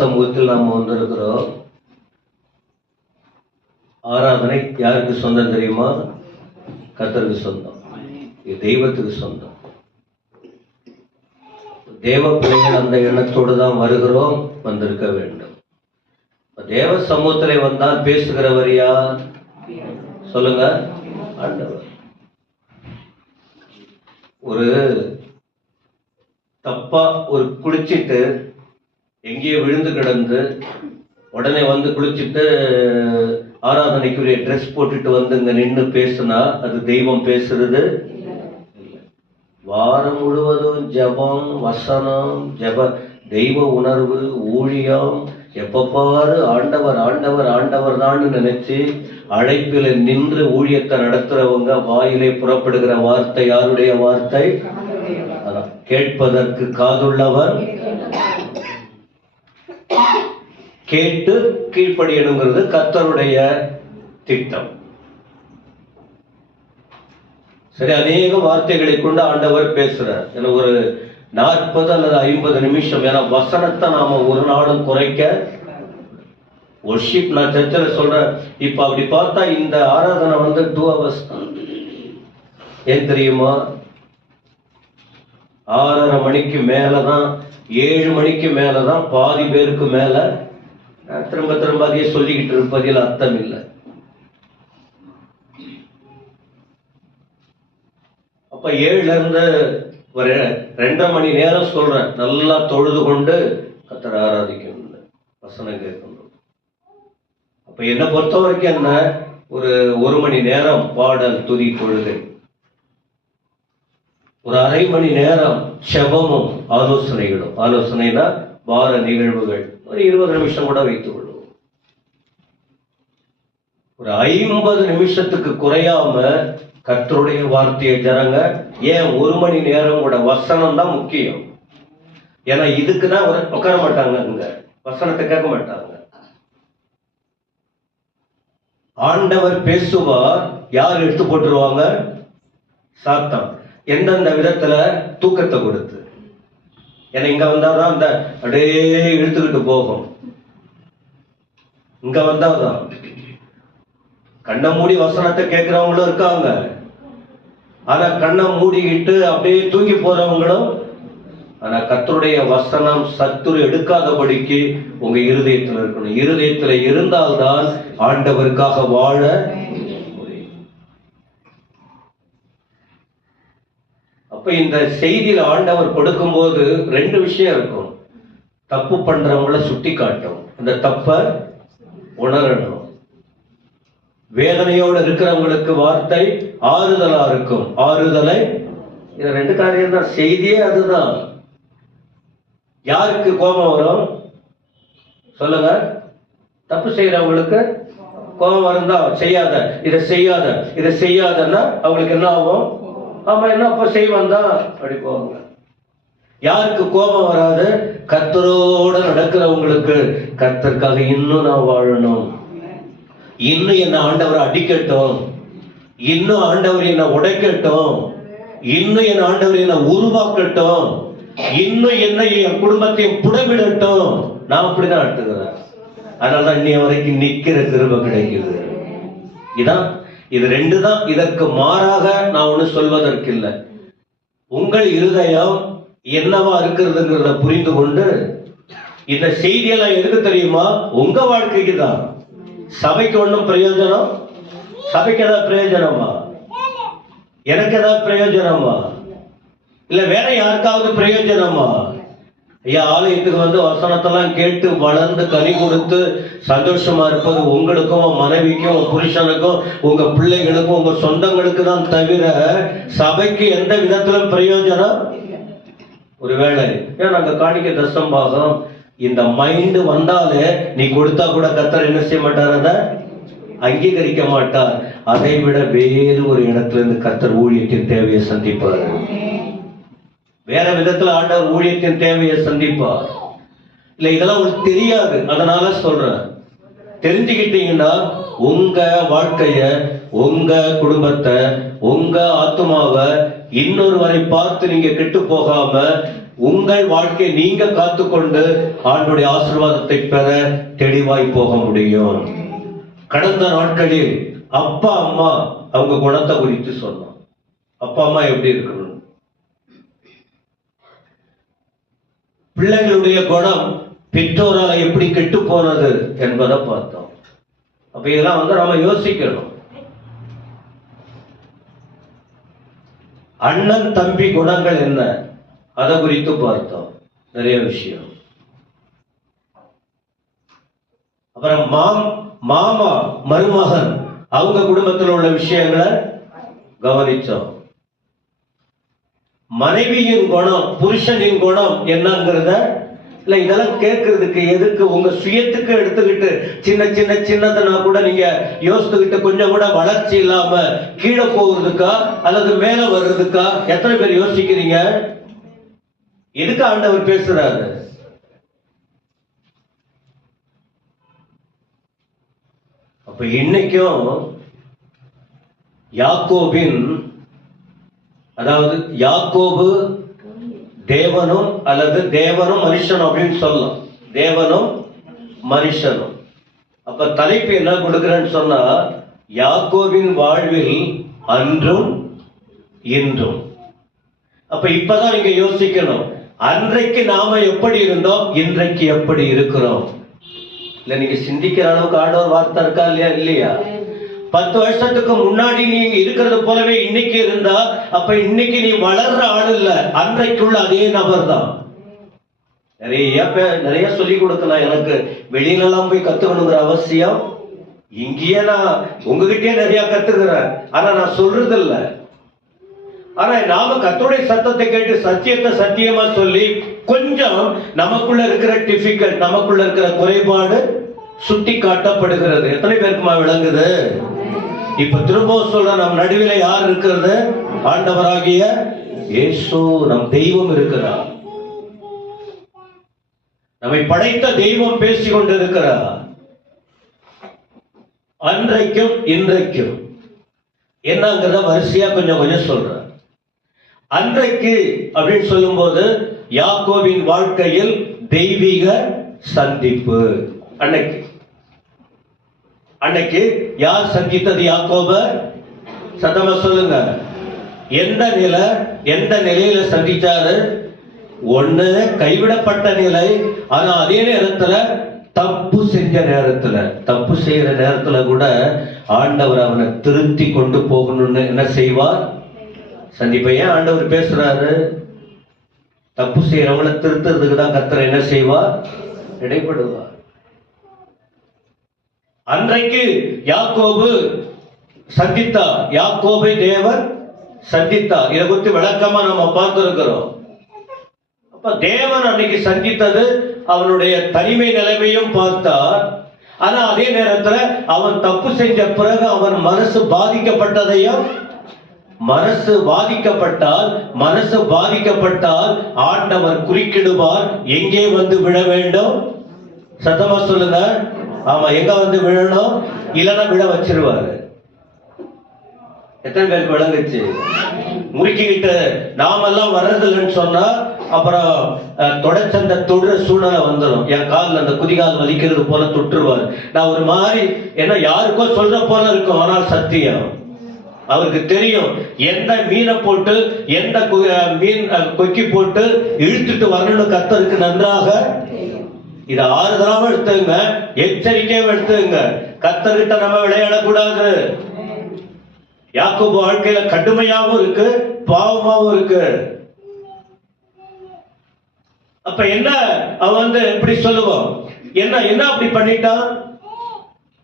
சமூகத்தில் நாம் வந்திருக்கிறோம். ஆராதனை யாருக்கு சொந்தம் தெரியுமா? கர்த்தருக்கு சொந்தம், தெய்வத்துக்கு சொந்தம். தேவ பிள்ளைகள் அந்த எண்ணத்தோடு தான் வருகிறோம், வந்திருக்க வேண்டும். தேவ சமூகத்திலே வந்தால் பேசுகிறவர் யார் சொல்லுங்க? ஆண்டவர். ஒரு தப்பா ஒரு குளிச்சிட்டு எங்கேயோ விழுந்து கிடந்து உடனே வந்து குளிச்சுட்டு ஆராதனைக்குரிய ட்ரெஸ் போட்டுட்டு வந்து இங்க நின்று பேசுனா அது தெய்வம் பேசுறது இல்லை. வாரம் முழுவதும் ஜபம், வசனம், தெய்வ உணர்வு, ஊழியம், எப்பப்பாரு ஆண்டவர் ஆண்டவர் ஆண்டவர் தான் நினைச்சு அழைப்பில நின்று ஊழியத்தை நடத்துறவங்க வாயிலே புறப்படுகிற வார்த்தை யாருடைய வார்த்தை? அதான், கேட்பதற்கு காதுள்ளவர் கேட்டு கீழ்ப்படியணுங்கிறது கர்த்தருடைய திட்டம். சரி, அநேக வார்த்தைகளை கொண்டு ஆண்டவர் பேசுறார். ஏன்னா ஒரு 40 அல்லது 50 நிமிஷம், ஏன்னா வசனத்தை நாம ஒரு நாளும் குறைக்க. வொர்ஷிப் நான் சர்ச்சில் சொல்றேன், இப்ப அப்படி பார்த்தா இந்த ஆராதனை வந்து 2 hours. ஏன் தெரியுமா? 6:30 மணிக்கு மேலதான், 7 மணிக்கு மேலதான் பாதி பேருக்கு மேல திரும்ப திரும்ப அதையே சொல்லிக்கிட்டு இருப்பதில் அர்த்தம் இல்லை. அப்ப 7ல இருந்து ஒரு 2.5 மணி நேரம் சொல்றேன், நல்லா தொழுது கொண்டு கர்த்தரை ஆராதிக்கணும், வசனம் கேட்கணும். அப்ப என்னை பொறுத்த வரைக்கும் என்ன, ஒரு 1 மணி நேரம் பாடல், துதி, தொழுகை, ஒரு 1/2 மணி நேரம் செபமும் ஆலோசனைகளும். ஆலோசனைனா வார நிகழ்வுகள், ஒரு 20 நிமிஷம் கூட வைத்துக் கொள்வோம். ஒரு 50 நிமிஷத்துக்கு குறையாம கர்த்தருடைய வார்த்தையை ஜனங்க, ஏன் 1 மணி நேரம் கூட வசனம் தான் முக்கியம். ஏன்னா இதுக்குதான் உட்கார மாட்டாங்க, இங்க வசனத்தை கேட்க மாட்டாங்க. ஆண்டவர் பேசுவார், யார் எடுத்து போட்டுருவாங்க? சாத்தான். எந்தெந்த விதத்துல? தூக்கத்தை கொடுத்து. ஏன்னா இங்க வந்தாதான் அந்த அப்படியே இழுத்துக்கிட்டு போகும். இங்க வந்தாதான் கண்ணை மூடி வசனத்தை கேட்கிறவங்களும் இருக்காங்க, ஆனா கண்ணை மூடிக்கிட்டு அப்படியே தூங்கி போறவங்களும். ஆனா கர்த்தருடைய வசனம் சத்துரு எடுக்காதபடிக்கு உங்க இருதயத்தில் இருக்கணும். இருதயத்துல இருந்தால்தான் ஆண்டவருக்காக வாழ முடியும். அப்ப இந்த செய்தியில ஆண்டவர் கொடுக்கும் போது 2 விஷயம் இருக்கும். தப்பு பண்றவங்கள சுட்டி காட்டும், அந்த தப்ப உணரணும். வேதனையோடு இருக்கிறவங்களுக்கு வார்த்தை ஆறுதலா இருக்கும், ஆறுதலை. இது 2 காரியம் தான், செய்தியே அதுதான். யாருக்கு கோபம் வரும் சொல்லுங்க? தப்பு செய்யறவங்களுக்கு கோபம் வருந்தா, செய்யாத, இதை செய்யாத, இதை செய்யாதன்னா அவங்களுக்கு என்ன ஆகும்? ஆமா, என்ன அப்ப செய்வான் தான் அப்படி போவாங்க. யாருக்கு கோபம் வராது? கர்த்தரோட நடக்கிறவங்களுக்கு, கர்த்தருக்காக இன்னும் நான் வாழணும், இன்னும் என்ன ஆண்டவர் அடிக்கட்டும், இன்னும் ஆண்டவர் என்ன உடைக்கட்டும், இன்னும் என் ஆண்டவர் என்ன உருவாக்கட்டும், இன்னும் என்ன என் குடும்பத்தையும் புடமிடட்டும், நான் அப்படிதான் எடுத்துக்கிறேன். அதனாலதான் இன்னைய வரைக்கும் நிக்கிற கிருபை கிடைக்குது. இதான், இது 2 தான். இதற்கு மாறாக நான் ஒண்ணு சொல்வதற்கு இல்லை. உங்கள் இருதயம் என்னவா இருக்கிறதுங்கிறத புரிந்து கொண்டு இந்த செய்தியெல்லாம் எதுக்கு தெரியுமா? உங்க வாழ்க்கைக்கு தான். சபைக்கு ஒன்றும் பிரயோஜனம்? சபைக்கு ஏதாவது பிரயோஜனமா? எனக்கு ஏதாவது பிரயோஜனமா? இல்ல வேற யாருக்காவது பிரயோஜனமா? ஐயா, ஆலயத்துக்கு வந்து வசனத்தெல்லாம் கேட்டு வளர்ந்து கனி கொடுத்து சந்தோஷமா இருப்பது உங்களுக்கும், மனைவிக்கும், புருஷனுக்கும், உங்க பிள்ளைகளுக்கும், உங்க சொந்தங்களுக்கு தான் தவிர சபைக்கு எந்த விதத்திலும் பிரயோஜனம்? ஒருவேளை ஏன் நாங்க காணிக்க தசம்பாகம், இந்த மைண்ட் வந்தாலே நீ கொடுத்தா கூட கர்த்தர் என்ன செய்ய மாட்டார்? அதை அங்கீகரிக்க மாட்டார். அதை விட வேறு ஒரு இடத்துல இருந்து கர்த்தர் ஊழியத்தின் தேவையை சந்திப்பார். வேற விதத்துல ஆண்டவர் ஊழியத்தின் தேவையை சந்திப்பார். இல்ல இதெல்லாம் உங்களுக்கு தெரியாது, அதனால சொல்றேன். தெரிஞ்சுக்கிட்டீங்கன்னா உங்க வாழ்க்கைய, உங்க குடும்பத்தை, உங்க ஆத்மாவை இன்னொருவரை பார்த்து நீங்க கெட்டு போகாம உங்கள் வாழ்க்கையை நீங்க காத்துக்கொண்டு ஆண்டுடைய ஆசீர்வாதத்தை பெற தெளிவாய் போக முடியும். கடந்த நாட்களில் அப்பா அம்மா அவங்க குணத்தை குறித்து சொன்னோம். அப்பா அம்மா எப்படி இருக்கணும், பிள்ளைகளுடைய குணம் பெற்றோரால் எப்படி கெட்டு போனது என்பதை பார்த்தோம். அப்ப இதெல்லாம் நாம யோசிக்கணும். அண்ணன் தம்பி குணங்கள் என்ன, அதை குறித்து பார்த்தோம் நிறைய விஷயம். அப்புறம் மாமா மருமகன் அவங்க குடும்பத்தில் உள்ள விஷயங்களை கவனிச்சோம். மனைவியின் குணம், புருஷனின் குணம் என்னங்கிறத இல்ல, இதெல்லாம் கேட்கறதுக்கு எதுக்கு? உங்க சுயத்துக்கு எடுத்துக்கிட்டு சின்னதுனா கூட நீங்க யோசித்துக்கிட்டு கொஞ்சம் கூட வளர்ச்சி இல்லாம கீழே போகிறதுக்கா அல்லது மேல வர்றதுக்கா எத்தனை பேர் யோசிக்கிறீங்க? எதுக்கு ஆண்டவர் பேசுறாரு? அப்ப இன்னைக்கும் யாக்கோபின், அதாவது யாக்கோபு தேவனும் அல்லது தேவனும் மனுஷனும் அப்படின்னு சொல்லலாம். தேவனும் மனுஷனும். அப்ப தலைப்பு என்ன கொடுக்கிறேன்னு சொன்னா, யாக்கோபின் வாழ்வில் அன்றும் இன்றும். அப்ப இப்பதான் நீங்க யோசிக்கணும், அன்றைக்கு நாம எப்படி இருந்தோம், இன்றைக்கு எப்படி இருக்கிறோம். இல்ல நீங்க சிந்திக்கிற அளவுக்கு ஆண்டவர் வார்த்தை இருக்கா இல்லையா? 10 வருஷத்துக்கு முன்னாடி நீ இருக்கிறது போலவே இன்னைக்கு இருந்தா, அப்ப இன்னைக்கு நீ வளர்ற ஆள் இல்ல, அன்றைக்குள்ள அதே நபர் தான். நிறைய சொல்லி கொடுக்கலாம். எனக்கு வெளியிலெல்லாம் போய் கத்துக்கணுங்கிற அவசியம் இங்கேயே நான் உங்ககிட்டயே நிறைய கத்துக்கிறேன். ஆனா நான் சொல்றது இல்ல. ஆனா நாம கர்த்தருடைய சத்தத்தை கேட்டு சத்தியத்தை சத்தியமா சொல்லி கொஞ்சம் நமக்குள்ள இருக்கிற டிஃபிகல்ட், நமக்குள்ள இருக்கிற குறைபாடு சுட்டி காட்டப்படுகிறது. எத்தனை பேருக்குமா விளங்குது? இப்ப திரும்ப சொல்ற, நம் நடுவில் யார் இருக்கிறது? ஆண்டவராகிய இயேசு, நம் தெய்வம் இருக்கிறார். நம்மை படைத்த தெய்வம் பேசிக் கொண்டிருக்கிறார். அன்றைக்கும் இன்றைக்கும் என்னங்கிறத வரிசையா கொஞ்சம் சொல்ற. அன்றைக்கு அப்படின்னு சொல்லும் போது யாக்கோபின் வாழ்க்கையில் தெய்வீக சந்திப்பு. அன்னைக்கு யார் சந்தித்தது யாக்கோப? சத்தமா சொல்லுங்க. எந்த நிலையில சந்திச்சாரு? ஒண்ணு கைவிடப்பட்ட நிலை. ஆனா அதே நேரத்துல தப்பு செஞ்ச நேரத்துல, தப்பு செய்யற நேரத்துல கூட ஆண்டவர் அவனை திருத்தி கொண்டு போகணும்னு என்ன செய்வார்? சந்திப்பை. ஏன் ஆண்டவர் பேசுறாரு? தப்பு செய்யறவங்களை திருத்துறதுக்கு தான் கர்த்தர் என்ன செய்வார்? இடைப்படுவார். அன்றைக்கு யாக்கோபு சந்தித்தார், யாக்கோபை தேவன் சந்தித்தார். இதை குறித்து விளக்கமா நம்ம பார்த்திருக்கிறோம். அப்ப தேவன் அன்னைக்கு சந்தித்தது அவனுடைய தனிமை நிலைமையும் பார்த்தார். ஆனா அதே நேரத்துல அவன் தப்பு செஞ்ச பிறகு அவன் மனசு பாதிக்கப்பட்டதையும், மனசு பாதிக்கப்பட்டால் ஆண்டவர் குறுக்கிடுவார். எங்கே வந்து விழ வேண்டும்? சத்தமா சொல்லுங்க. ஆமா, எங்க வந்து விழணும்? இல்லைன்னா விழ வச்சிருவாரு. எத்தனை பேருக்கு விளங்குச்சு? முறுக்கிக்கிட்டு நாமெல்லாம் வர்றதில்லைன்னு சொன்னா அப்புறம் தொடச்சந்த தொடுற சூழ்நிலை வந்துடும். என் காலில் அந்த குதிகால் வலிக்கிறது போல தொட்டுருவார். நான் ஒரு மாதிரி என்ன யாருக்கோ சொல்ற போல இருக்கும், ஆனால் சத்தியம் அவருக்கு தெரியும். எந்த மீனை போட்டு எந்த மீன் கொக்கி போட்டு இழுத்துட்டு வரணும்னு கர்த்தருக்கு நன்றாக. இதை ஆறுதலாம எடுத்துங்க, எச்சரிக்கையாக எடுத்துங்க. கர்த்தர்கிட்ட நம்ம விளையாடக்கூடாது. யாக்கோபு வாழ்க்கையில கடுமையாவும் இருக்கு, பாவமாவும் இருக்கு. அப்ப என்ன அவன் எப்படி சொல்லுவான்? என்ன அப்படி பண்ணிட்டான்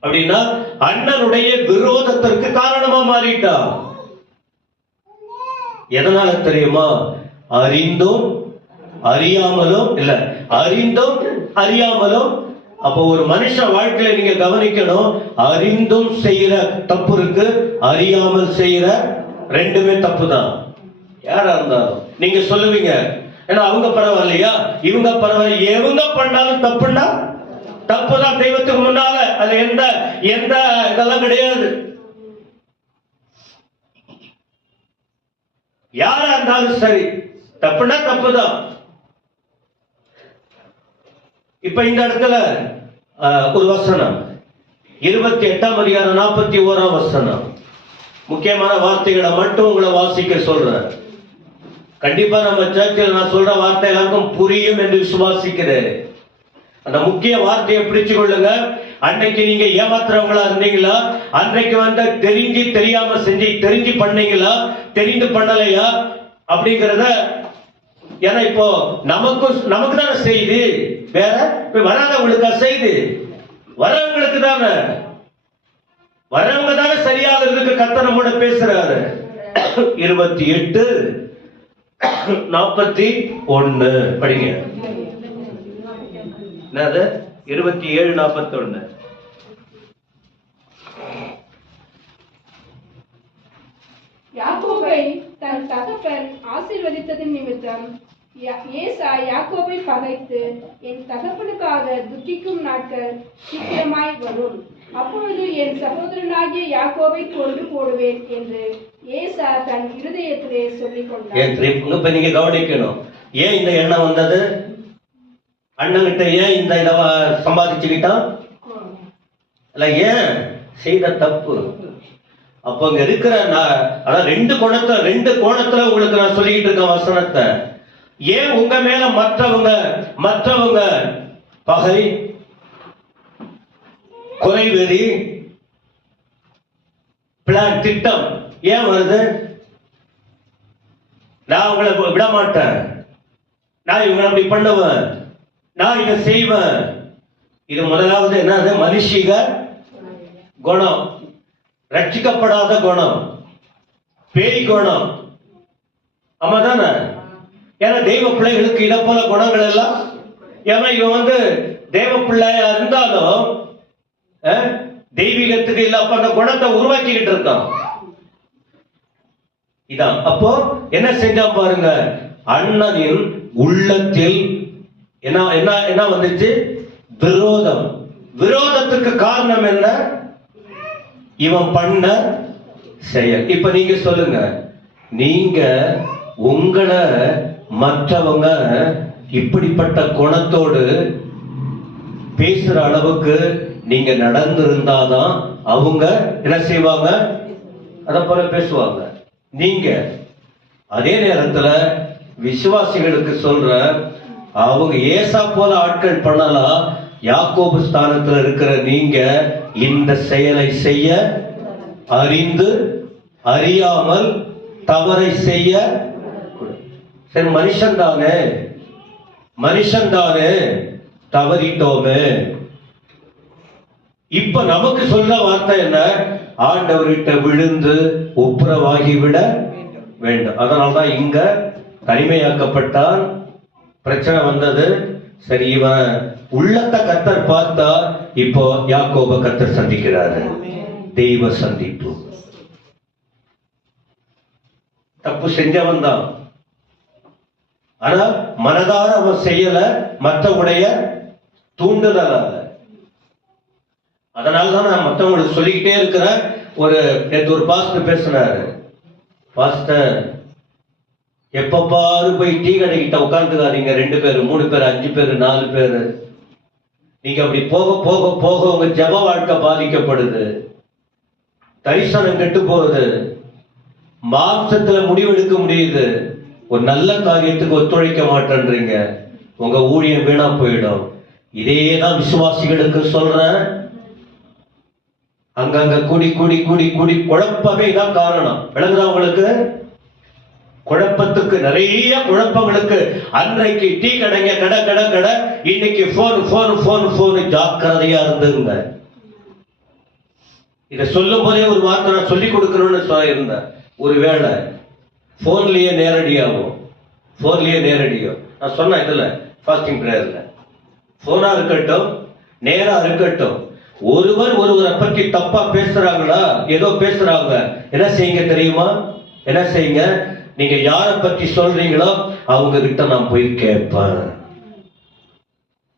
அப்படின்னா, அண்ணனுடைய விரோதத்திற்கு காரணமா மாறிட்டான். எதனால தெரியுமா? அறிந்தும் அறியாமலும் இல்ல, அறிந்தும் அறியாமலும். அப்போ ஒரு மனுஷ வாழ்க்கையில நீங்க கவனிக்கணும், அறிந்தும் செய்யற தப்பு இருக்கு, அறியாமல் செய்யற ரெண்டுமே தப்பு தான். யாரா இருந்தாலும் நீங்க சொல்லுவீங்க, ஏன்னா அவங்க பரவாயில்லையா, இவங்க பரவாயில்ல, எவங்க பண்ணாலும் தப்புன்னா தப்புதான். தெய்வத்துக்கு முன்னால அது எந்த இதெல்லாம் கிடையாது. யாரா இருந்தாலும் சரி, தப்புனா தப்புதான். இப்ப இந்த இடத்துல ஒரு வசனம் 28ஆம் அதிகாரம் 41ஆம் வசனம், முக்கியமான வார்த்தைகளை மட்டும் உங்களை வாசிக்க சொல்றேன். கண்டிப்பா நம்ம சர்ச்சில் நான் சொல்ற வார்த்தை எல்லாருக்கும் புரியும் என்று விசுவாசிக்கிறேன். அந்த முக்கிய வார்த்தையை பிடிச்சு கொள்ளுங்க. அன்னைக்கு நீங்க ஏமாத்துறவங்களா இருந்தீங்களா? அன்னைக்கு தெரிஞ்சு தெரியாம செஞ்சு தெரிஞ்சு பண்ணீங்களா, தெரிந்து பண்ணலையா அப்படிங்கறத, ஏன்னா இப்போ நமக்கு தானே செய்தி, வேற வராதவங்களுக்கா செய்தி? வரவங்களுக்கு தானே, வரவங்க தானே சரியாகிறதுக்கு கர்த்தர் நம்மோட பேசுறாரு. 28:41 படிங்க. என்னது? 27:41. யாக்கோபை தன் தகப்பன் ஆசீர்வதித்ததின் நிமித்தம் ஏசா யாக்கோபை பகைத்து, என் தகப்பனுக்காக துக்கிக்கும் நாட்கள் சீக்கிரமாய் வரும், அப்பொழுது என் சகோதரனாகிய யாக்கோபை கொண்டு போடுவேன் என்று ஏசா தன் இருதயத்திலே சொல்லிக் கொண்டார். இப்ப நீங்க கவனிக்கணும், ஏன் இந்த எண்ணம் வந்தது? அண்ணன்கிட்ட ஏன் இந்த இத சம்பாதிச்சுக்கிட்டான்? இல்ல, ஏன் செய்த தப்பு. அப்ப அங்க இருக்கிற அதான் ரெண்டு கோணத்துல உங்களுக்கு நான் சொல்லிக்கிட்டு இருக்கேன் வசனத்தை. ஏன் உங்க மேல மற்றவங்க பகை, குறைவெறி, பிளான், திட்டம் ஏன் வருது? நான் உங்களை விட மாட்டேன், நான் இவங்களை அப்படி பண்ணுவேன், நான் இதை செய்வேன். இது முதலாவது என்னது? மனுஷிக குணம், ரட்சிக்கப்படாத குணம், பேய் குணம். ஆமா தானே? ஏன்னா தெய்வ பிள்ளைகளுக்கு இதை போல குணங்கள் எல்லாம், ஏன்னா இவன் தெய்வ பிள்ளையா இருந்தாலும் தெய்வீகத்துக்கு இல்ல, அப்ப அந்த குணத்தை உருவாக்கிக்கிட்டு இருக்கான். இதான் அப்போ என்ன செஞ்சான் பாருங்க, அண்ணனின் உள்ளத்தில் என்ன என்ன என்ன வந்துச்சு? விரோதம். விரோதத்துக்கு காரணம் என்ன? இவன் பண்ண செயல். இப்ப நீங்க சொல்லுங்க, நீங்க உங்களை மற்றவங்க இப்படிப்பட்ட குணத்தோடு பேசுற அளவுக்கு நீங்க நடந்திருந்தாதான் அவங்க என்ன செய்வாங்க? அத போல பேசுவாங்க. நீங்க அதே நேரத்துல விசுவாசிகளுக்கு சொல்ற, அவங்க ஏசா போல ஆட்கள் பண்ணலாம், யாக்கோபு ஸ்தானத்துல இருக்கிற நீங்க இந்த செயலை செய்ய அறிந்து அறியாமல் தவறை செய்ய. சரி, மனுஷன் தானே தவறிட்டோமே. இப்ப நமக்கு சொல்ற வார்த்தை என்ன? ஆண்டவர்கிட்ட விழுந்து ஒப்புரவாகிவிட வேண்டும். அதனால்தான் இங்க தனிமையாக்கப்பட்டான், பிரச்சனை வந்தது. சரி, இவன் உள்ளத்தை கர்த்தர் பார்த்தா, இப்போ யாக்கோப கர்த்தர் சந்திக்கிறாரு. தெய்வ சந்திப்பு. தப்பு செஞ்சவன் தான், ஆனா மனதார அவன் செய்யல, மற்றவுடைய தூண்டுதல். அதனாலதான் நான் மற்றவங்களுக்கு சொல்லிக்கிட்டே இருக்கிறேன். நேற்று ஒரு பாஸ்டர் பேசினாரு. பாஸ்டர், எப்ப பாரு போய் டீ கடைக்கிட்ட உட்காந்துக்காதீங்க, 2 பேரு 3 பேரு 5 பேரு 4 பேரு. நீங்க அப்படி போக போக போக உங்க ஜெப வாழ்க்கை பாதிக்கப்படுது, தரிசனம் கெட்டு போகுது, மாம்சத்துல முடிவெடுக்க முடியுது, ஒரு நல்ல காரியத்துக்கு ஒத்துழைக்க மாட்டேன்றீங்க, உங்க ஊழியம் வீணா போயிடும். இதேதான் விசுவாசிகளுக்கு சொல்றேன். அங்கங்க கூடி கூடி கூடி கூடி குழப்பமே தான் காரணம். விளங்குதா உங்களுக்கு? குழப்பத்துக்கு, நிறைய குழப்பங்களுக்கு. அன்றைக்கு டீ கடைங்க கடை கடை கடை, இன்னைக்கு போன். ஜாக்கிரதையா இருந்துங்க. இத சொல்லும் போதே ஒரு வார்த்தை நான் சொல்லி கொடுக்கணும்னு இருந்தேன். ஒருவேளை போன்லயே நேரடியாகும், நான் சொன்னேன் இதுல ஃபாஸ்டிங் பிரேயர்ல. போனா இருக்கட்டும், நேரா இருக்கட்டும், ஒருவரை பத்தி தப்பா பேசுறாங்களா, ஏதோ பேசுறாங்க, என்ன செய்யுங்க தெரியுமா? என்ன செய்யுங்க? நீங்க யார பத்தி சொல்றீங்களோ அவங்க கிட்ட நான் போய் கேட்பேன்.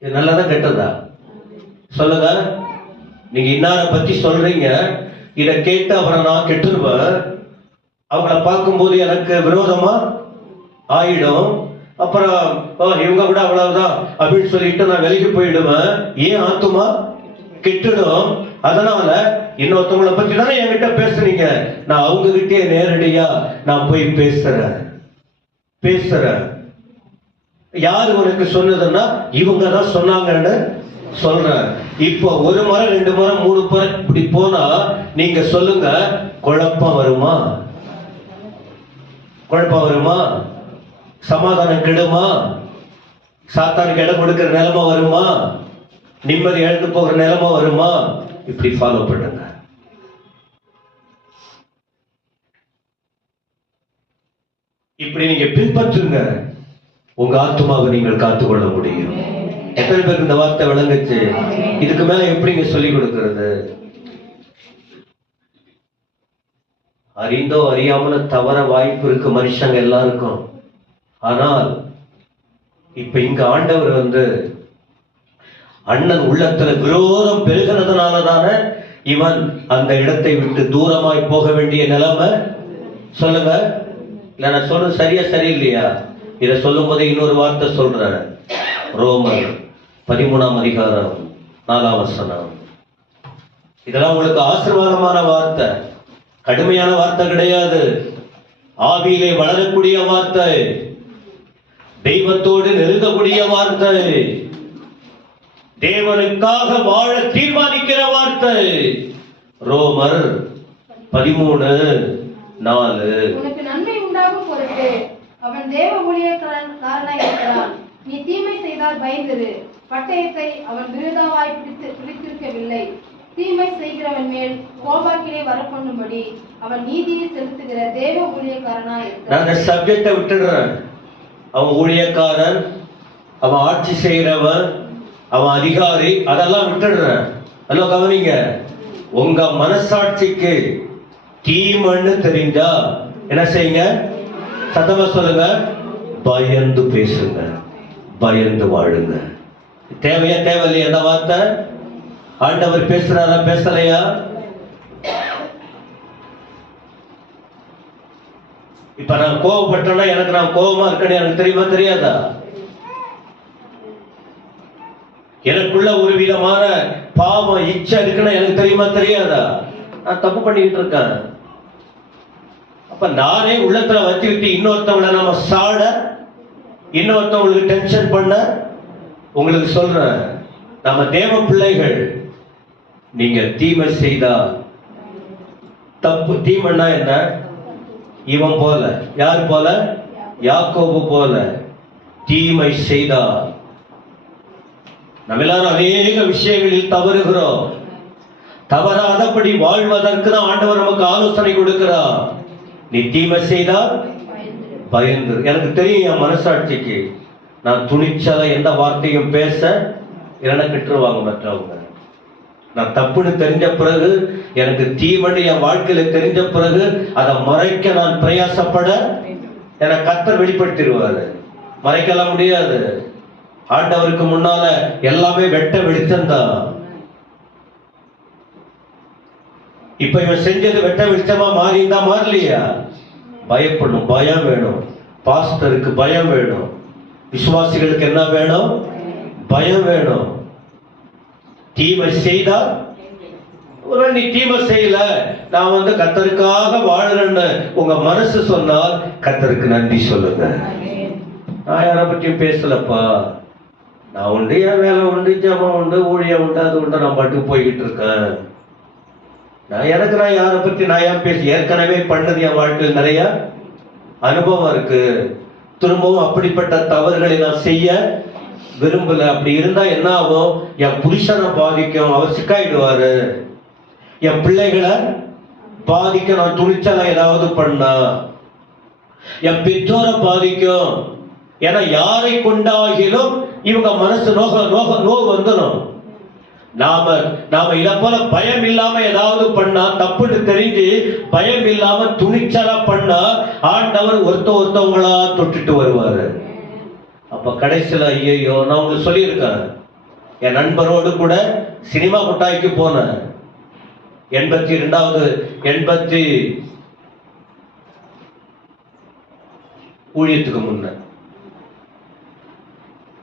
இது நல்லதா கெட்டதா? சொல்லுங்க. நீங்க இன்னார பத்தி சொல்றீங்க, இத கேட்டு அவரை நான் கெட்டுருவேன், அவங்கள பார்க்கும்போது எனக்கு விரோதமா ஆயிடும். அப்புறம் இவங்க கூட அவ்வளவுதான் அப்படின்னு சொல்லிட்டு நான் விலகி போயிடுவேன். ஏன் ஆத்துமா கெட்டுடும். அதனால இன்னொருத்தவங்களை பத்தி தானே என்கிட்ட பேசுறீங்க, நான் அவங்க கிட்டே நேரடியா நான் போய் பேசுறேன். யாரு உனக்கு சொன்னதுன்னா இவங்க தான் சொன்னாங்கன்னு சொல்றேன். இப்போ 1 முறை 2 முறை 3 முறை இப்படி போனா நீங்க சொல்லுங்க, குழப்பம் வருமா? சமாதானம் கெடுமா? சாத்தானுக்கு இடம் கொடுக்கிற நிலைமை வருமா? நிம்மதி இழந்து போகிற நிலைமை வருமா? இப்படி ஃபாலோ பண்ணுங்க. இப்படி நீங்க பின்பற்றுங்க, உங்க ஆத்மாவை நீங்கள் காத்துக்கொள்ள முடியும். எத்தனை பேருக்கு இந்த வார்த்தை விளங்குச்சு? இதுக்கு மேல எப்படிங்க சொல்லிக் கொடுக்கிறது? அறிந்தோ அறியாமல தவற வாய்ப்பு இருக்கு மனுஷங்க எல்லாருக்கும். ஆனால் இப்ப இங்க ஆண்டவர் அண்ணன் உள்ளத்துல விரோதம் பெருகிறதுனாலதான இவன் அந்த இடத்தை விட்டு தூரமாய் போக வேண்டிய நிலைமை. சொல்லுங்க, இல்ல நான் சொல்றது சரியா சரியில்லையா? இதை சொல்லும் போதே இன்னொரு வார்த்தை சொல்றேன். ரோமர் 13ஆம் அதிகாரம் 4ஆம் வசனம். இதெல்லாம் உங்களுக்கு ஆசீர்வாதமான வார்த்தை, கடுமையான வார்த்தை கிடையாது. ஆவியிலே வளரக்கூடிய வார்த்தை, தெய்வத்தோடு நெருங்கக்கூடிய வார்த்தை, தேவனுக்காக வாழ தீர்மானிக்கிற வார்த்தை. ரோமர் 13:4. உனக்கு நன்மை உண்டாகும் பொருட்டு அவன் தேவ ஊழியக்காரனாய் இருக்கிறான். நீ தீமை செய்தால் பயந்திரு. பட்டயத்தை அவன் விருதாவாய் பிடித்திருக்கவில்லை. தீமை செய்கிறவன் மேல் கோபாக்கிலே வரப்பண்ணும்படி அவன் நீதியை செலுத்துகிற தேவ ஊழியக்காரனாய் இருக்கிறான். நான் அந்த சப்ஜெக்டை விட்டுடுறேன். அவன் ஊழியக்காரன், அவன் ஆட்சி செய்கிறவன், அவன் அதிகாரி, அதெல்லாம் விட்டுடுறேன். அதெல்லாம் கவனிங்க. உங்க மனசாட்சிக்கு தீமைன்னு தெரிஞ்சா என்ன செய்யுங்க? சத்தமா சொல்லுங்க, பயந்து பேசுங்க, பயந்து வாழுங்க. தேவையா தேவையில்லையா அந்த வார்த்தை? ஆண்டவர் பேசுறாரா பேசலையா? இப்ப நான் கோவப்பட்டேன்னா எனக்கு நான் கோபமா இருக்கேன்னு எனக்கு தெரியுமா தெரியாதா? எனக்குள்ள ஒரு விதமான பாவம் இச்சை இருக்குன்னு எனக்கு தெரியுமா தெரியாதா? நான் தப்பு பண்ணிட்டு இருக்கேன். அப்ப நானே உள்ளத்துல வச்சுக்கிட்டு இன்னொருத்தவங்களை நம்ம சாட, இன்னொருத்தவங்களுக்கு டென்ஷன் பண்ண, உங்களுக்கு சொல்றேன், நம்ம தேவ பிள்ளைகள், நீங்க தீமை செய்தா தப்பு. தீமைன்னா என்ன? இவன் போல, யார் போல? யாக்கோபு போல தீமை செய்தா. நம்ம எல்லாரும் அநேக விஷயங்களில் தவறுகிறோம். தவறாதபடி வாழ்வதற்கு தான் ஆண்டவர் நமக்கு ஆலோசனை கொடுக்கிறார். நீ தீமை செய்தா பயந்து. எனக்கு தெரியும் என் மனசாட்சிக்கு நான் துணிச்சல எந்த வார்த்தையும் பேச இறக்கிட்டுருவாங்க மற்றவங்க. நான் தப்புன்னு தெரிஞ்ச பிறகு, எனக்கு தீமன்னு என் வாழ்க்கையில தெரிஞ்ச பிறகு அதை மறைக்க நான் பிரயாசப்பட என கர்த்தர் வெளிப்படுத்திடுவாரு. மறைக்கலாம் முடியாது. ஆண்டவருக்கு முன்னால எல்லாமே வெட்ட வெளிச்சம்தான். இப்ப இவன் செஞ்சது வெட்ட வெளிச்சமா மாறிந்தா மாறலையா? பயப்படணும், பயம் வேணும். பாஸ்டருக்கு பயம் வேணும், விசுவாசிகளுக்கு என்ன வேணும்? பயம் வேணும். தீமை செய்தா, ஒரு நீ தீமை செய்யல, நான் கர்த்தருக்காக வாழறேன்னு உங்க மனசு சொன்னால் கர்த்தருக்கு நன்றி சொல்லுங்க. நான் யாரை பற்றியும் பேசலப்பா, நான் உண்டு, என் வேலை உண்டு, ஜபம் உண்டு, ஊழியம் உண்டு, அது உண்டு, நான் பாட்டுக்கு போய்கிட்டு இருக்கேன். நான் யாரை பற்றி நான் ஏன் பேசி, ஏற்கனவே பண்ணது என் வாழ்க்கையில் நிறைய அனுபவம் இருக்கு. திரும்பவும் அப்படிப்பட்ட தவறுகளை நான் செய்ய விரும்பல. அப்படி இருந்தா என்ன ஆகும்? என் புருஷனை பாதிக்கும், அவர் சிக்காயிடுவாரு. என் பிள்ளைகளை பாதிக்க நான் துணிச்சலா ஏதாவது பண்ணா, என் பெற்றோரை பாதிக்கும். ஏன்னா யாரை கொண்டாகிலும் இவங்க மனசு நோவு வந்துடும். நாம இத போல பயம் இல்லாம ஏதாவது பண்ணா, தப்புன்னு தெரிஞ்சு பயம் இல்லாம துணிச்சலா பண்ணா, ஆண்டவர் ஒருத்தவங்களா தொட்டுட்டு வருவாரு. அப்ப கடைசியில ஐயோ, நான் உங்களுக்கு சொல்லியிருக்கேன், என் நண்பரோடு கூட சினிமா கொட்டாய்க்கு போனேன். 82வது ஊழியத்துக்கு முன்ன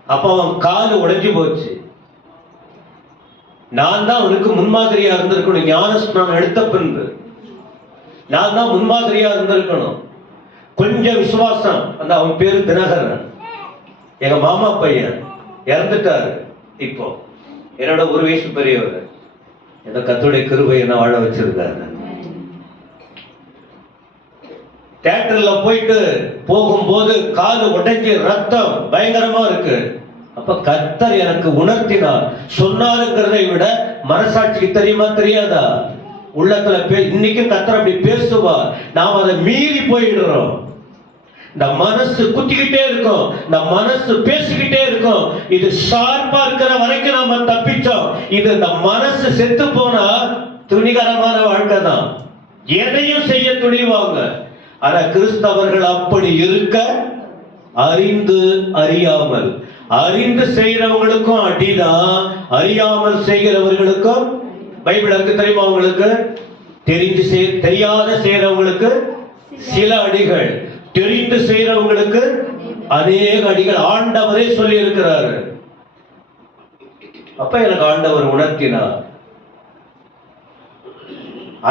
அப்ப அவன் கால் உடைஞ்சு போச்சு. நான் தான் அவனுக்கு முன்மாதிரியா இருந்திருக்கணும். ஞானஸ்நானம் எடுத்த பின்பு நான் தான் முன்மாதிரியா இருந்திருக்கணும். கொஞ்சம் விசுவாசம். அந்த அவன் பேரு தினகரன், எங்க மாமா பையன், இறந்துட்டாரு. இப்போ என்னோட ஒரு வயசு பெரியவர். இந்த கர்த்தருடைய கிருபை என்ன வாழ வச்சிருக்காரு. தியேட்டர்ல போயிட்டு போகும்போது காது உடைஞ்சு ரத்தம் பயங்கரமா இருக்கு. அப்ப கர்த்தர் எனக்கு உணர்த்தினார். சொன்னாருங்கிறதை விட மனசாட்சிக்கு தெரியுமா தெரியாதா? உள்ளத்துல இன்னைக்கும் கர்த்தர் அப்படி பேசுவார். நாம் அதை மீறி போயிடுறோம். இந்த மனசு குத்திக்கிட்டே இருக்கும், இந்த மனசு பேசிக்கிட்டே இருக்கும். இது ஷார்ப்பா இருக்கிற வரைக்கும் நாம தப்பிச்சோம். இது இந்த மனசு செத்து போனா துணிகரமான வாழ்க்கை தான். எதையும் செய்ய துணிவாங்க. ஆனா கிறிஸ்தவர்கள் அப்படி இருக்க அறிந்து அறியாமல். அறிந்து செய்கிறவங்களுக்கும் அடிதான், அறியாமல் செய்கிறவர்களுக்கும் பைபிள் இருக்கு தெரியுமா உங்களுக்கு? தெரிந்து தெரியாத செய்யறவங்களுக்கு சில அடிகள், தெரிந்து செய்யறவங்களுக்கு அநேக அடிகள். ஆண்டவரே சொல்லி இருக்கிறாரு. அப்ப எனக்கு ஆண்டவர் உணர்த்தினார்.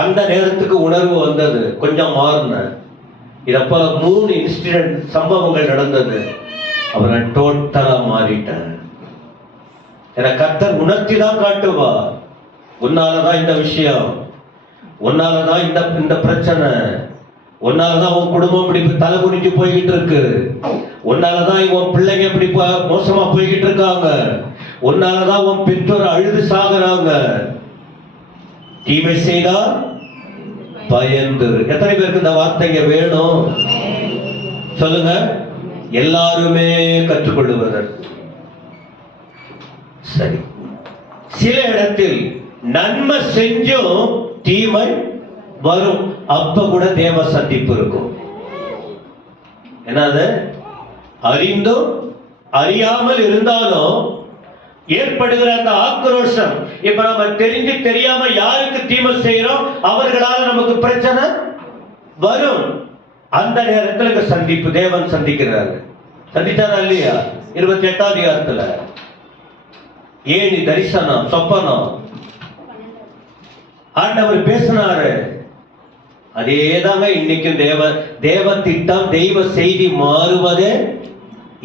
அந்த நேரத்துக்கு உணர்வு வந்தது, கொஞ்சம் மாறின. இத போல 3 இன்சிடென்ட் சம்பவங்கள் நடந்தது. அவரை டோட்டலா மாறிட்டார். எனக்கு கர்த்தர் உணர்த்தி தான் காட்டுவா. உன்னாலதான் இந்த விஷயம், உன்னாலதான் இந்த பிரச்சனை, உன்னாலதான் உன் குடும்பம் இப்படி தலை குனிஞ்சு போய்கிட்டு இருக்கு, உன்னாலதான் உன் பிள்ளைங்க இப்படி மோசமா போய்கிட்டு இருக்காங்க, உன்னாலதான் உன் பெற்றோர் அழுது சாகுறாங்க. தீமை செய்தா பயந்து. எத்தனை பேருக்கு இந்த வார்த்தைங்க வேணும் சொல்லுங்க. எல்லாருமே கற்றுக்கொள்ளுவதற்கு. சரி, சில இடத்தில் நன்மை செஞ்சும் தீமை வரும். அப்ப கூட தேவ சந்திப்பு இருக்கும். என்னது? அறிந்தும் அறியாமல் இருந்தாலும் ஏற்படுகிற அந்த ஆக்ரோஷம். இப்ப நம்ம தெரிஞ்சு தெரியாம யாருக்கு தீமை செய்யறோம் அவர்களால நமக்கு பிரச்சனை வரும். அந்த நேரத்தில் இந்த சந்திப்பு தேவன் சந்திக்கிறாரு. சந்திச்சாரா இல்லையா? 28ஆம் அதிகாரத்துல ஏனி தரிசனம் சொப்பனம் ஆண்டவர் பேசினாரு. அதேதாங்க இன்னைக்கும் தேவ திட்டம், தெய்வ செய்தி மாறுவதே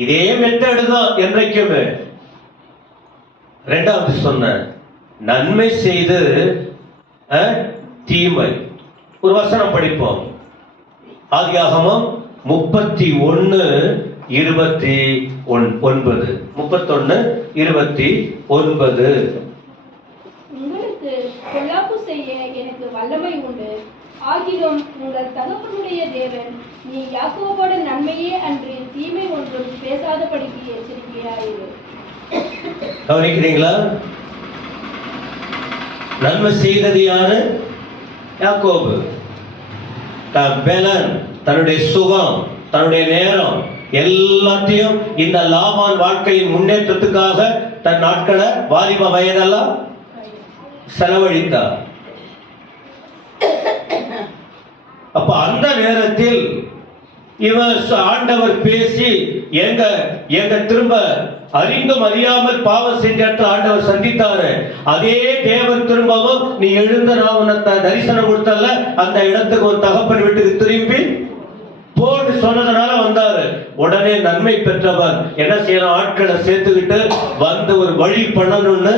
இதே மெத்தடு தான் என்றைக்குமே. 2வது சொன்ன நன்மை செய்து தீமை. ஒரு வசனம் படிப்போம். ஆதியாகமம் 31:29. 31:29. உங்களுக்கு பொல்லாப்பு செய்ய எனக்கு வல்லமை உண்டு. ஆகிலும் உங்கள் தகப்பனுடைய தேவன் நீ யாக்கோபோட நன்மையே அன்று தீமை ஒன்றும் பேசாதபடிக்கு எச்சரிக்கையாயிரு. கவனிக்கிறீங்களா? நன்மை செய்தது யாரு? யாக்கோபு. பெலன் தன்னுடைய சுகம், தன்னுடைய நேரம் எல்லாத்தையும் இந்த லாபான் வாழ்க்கையின் முன்னேற்றத்துக்காக தன் நாட்களை வாலிப வயதெல்லாம் செலவழித்தார். அப்ப அந்த நேரத்தில் இவன் ஆண்டவர் பேசி எங்க திரும்ப அறிந்தும் அறியாமல் பாவம் செஞ்ச ஆண்டவர் சந்தித்தாரு. அதே தேவன் திரும்பவும் நீ எழுந்த நான் உனக்கு தரிசனம் கொடுத்தல அந்த இடத்துக்கு ஒரு தகப்பன் வீட்டுக்கு திரும்பி போன்னு சொன்னதுனால வந்தாரு. உடனே நன்மை பெற்றவர் என்ன செய்யணும்? ஆட்களை சேர்த்துக்கிட்டு வந்து ஒரு வழி பண்ணணும்னு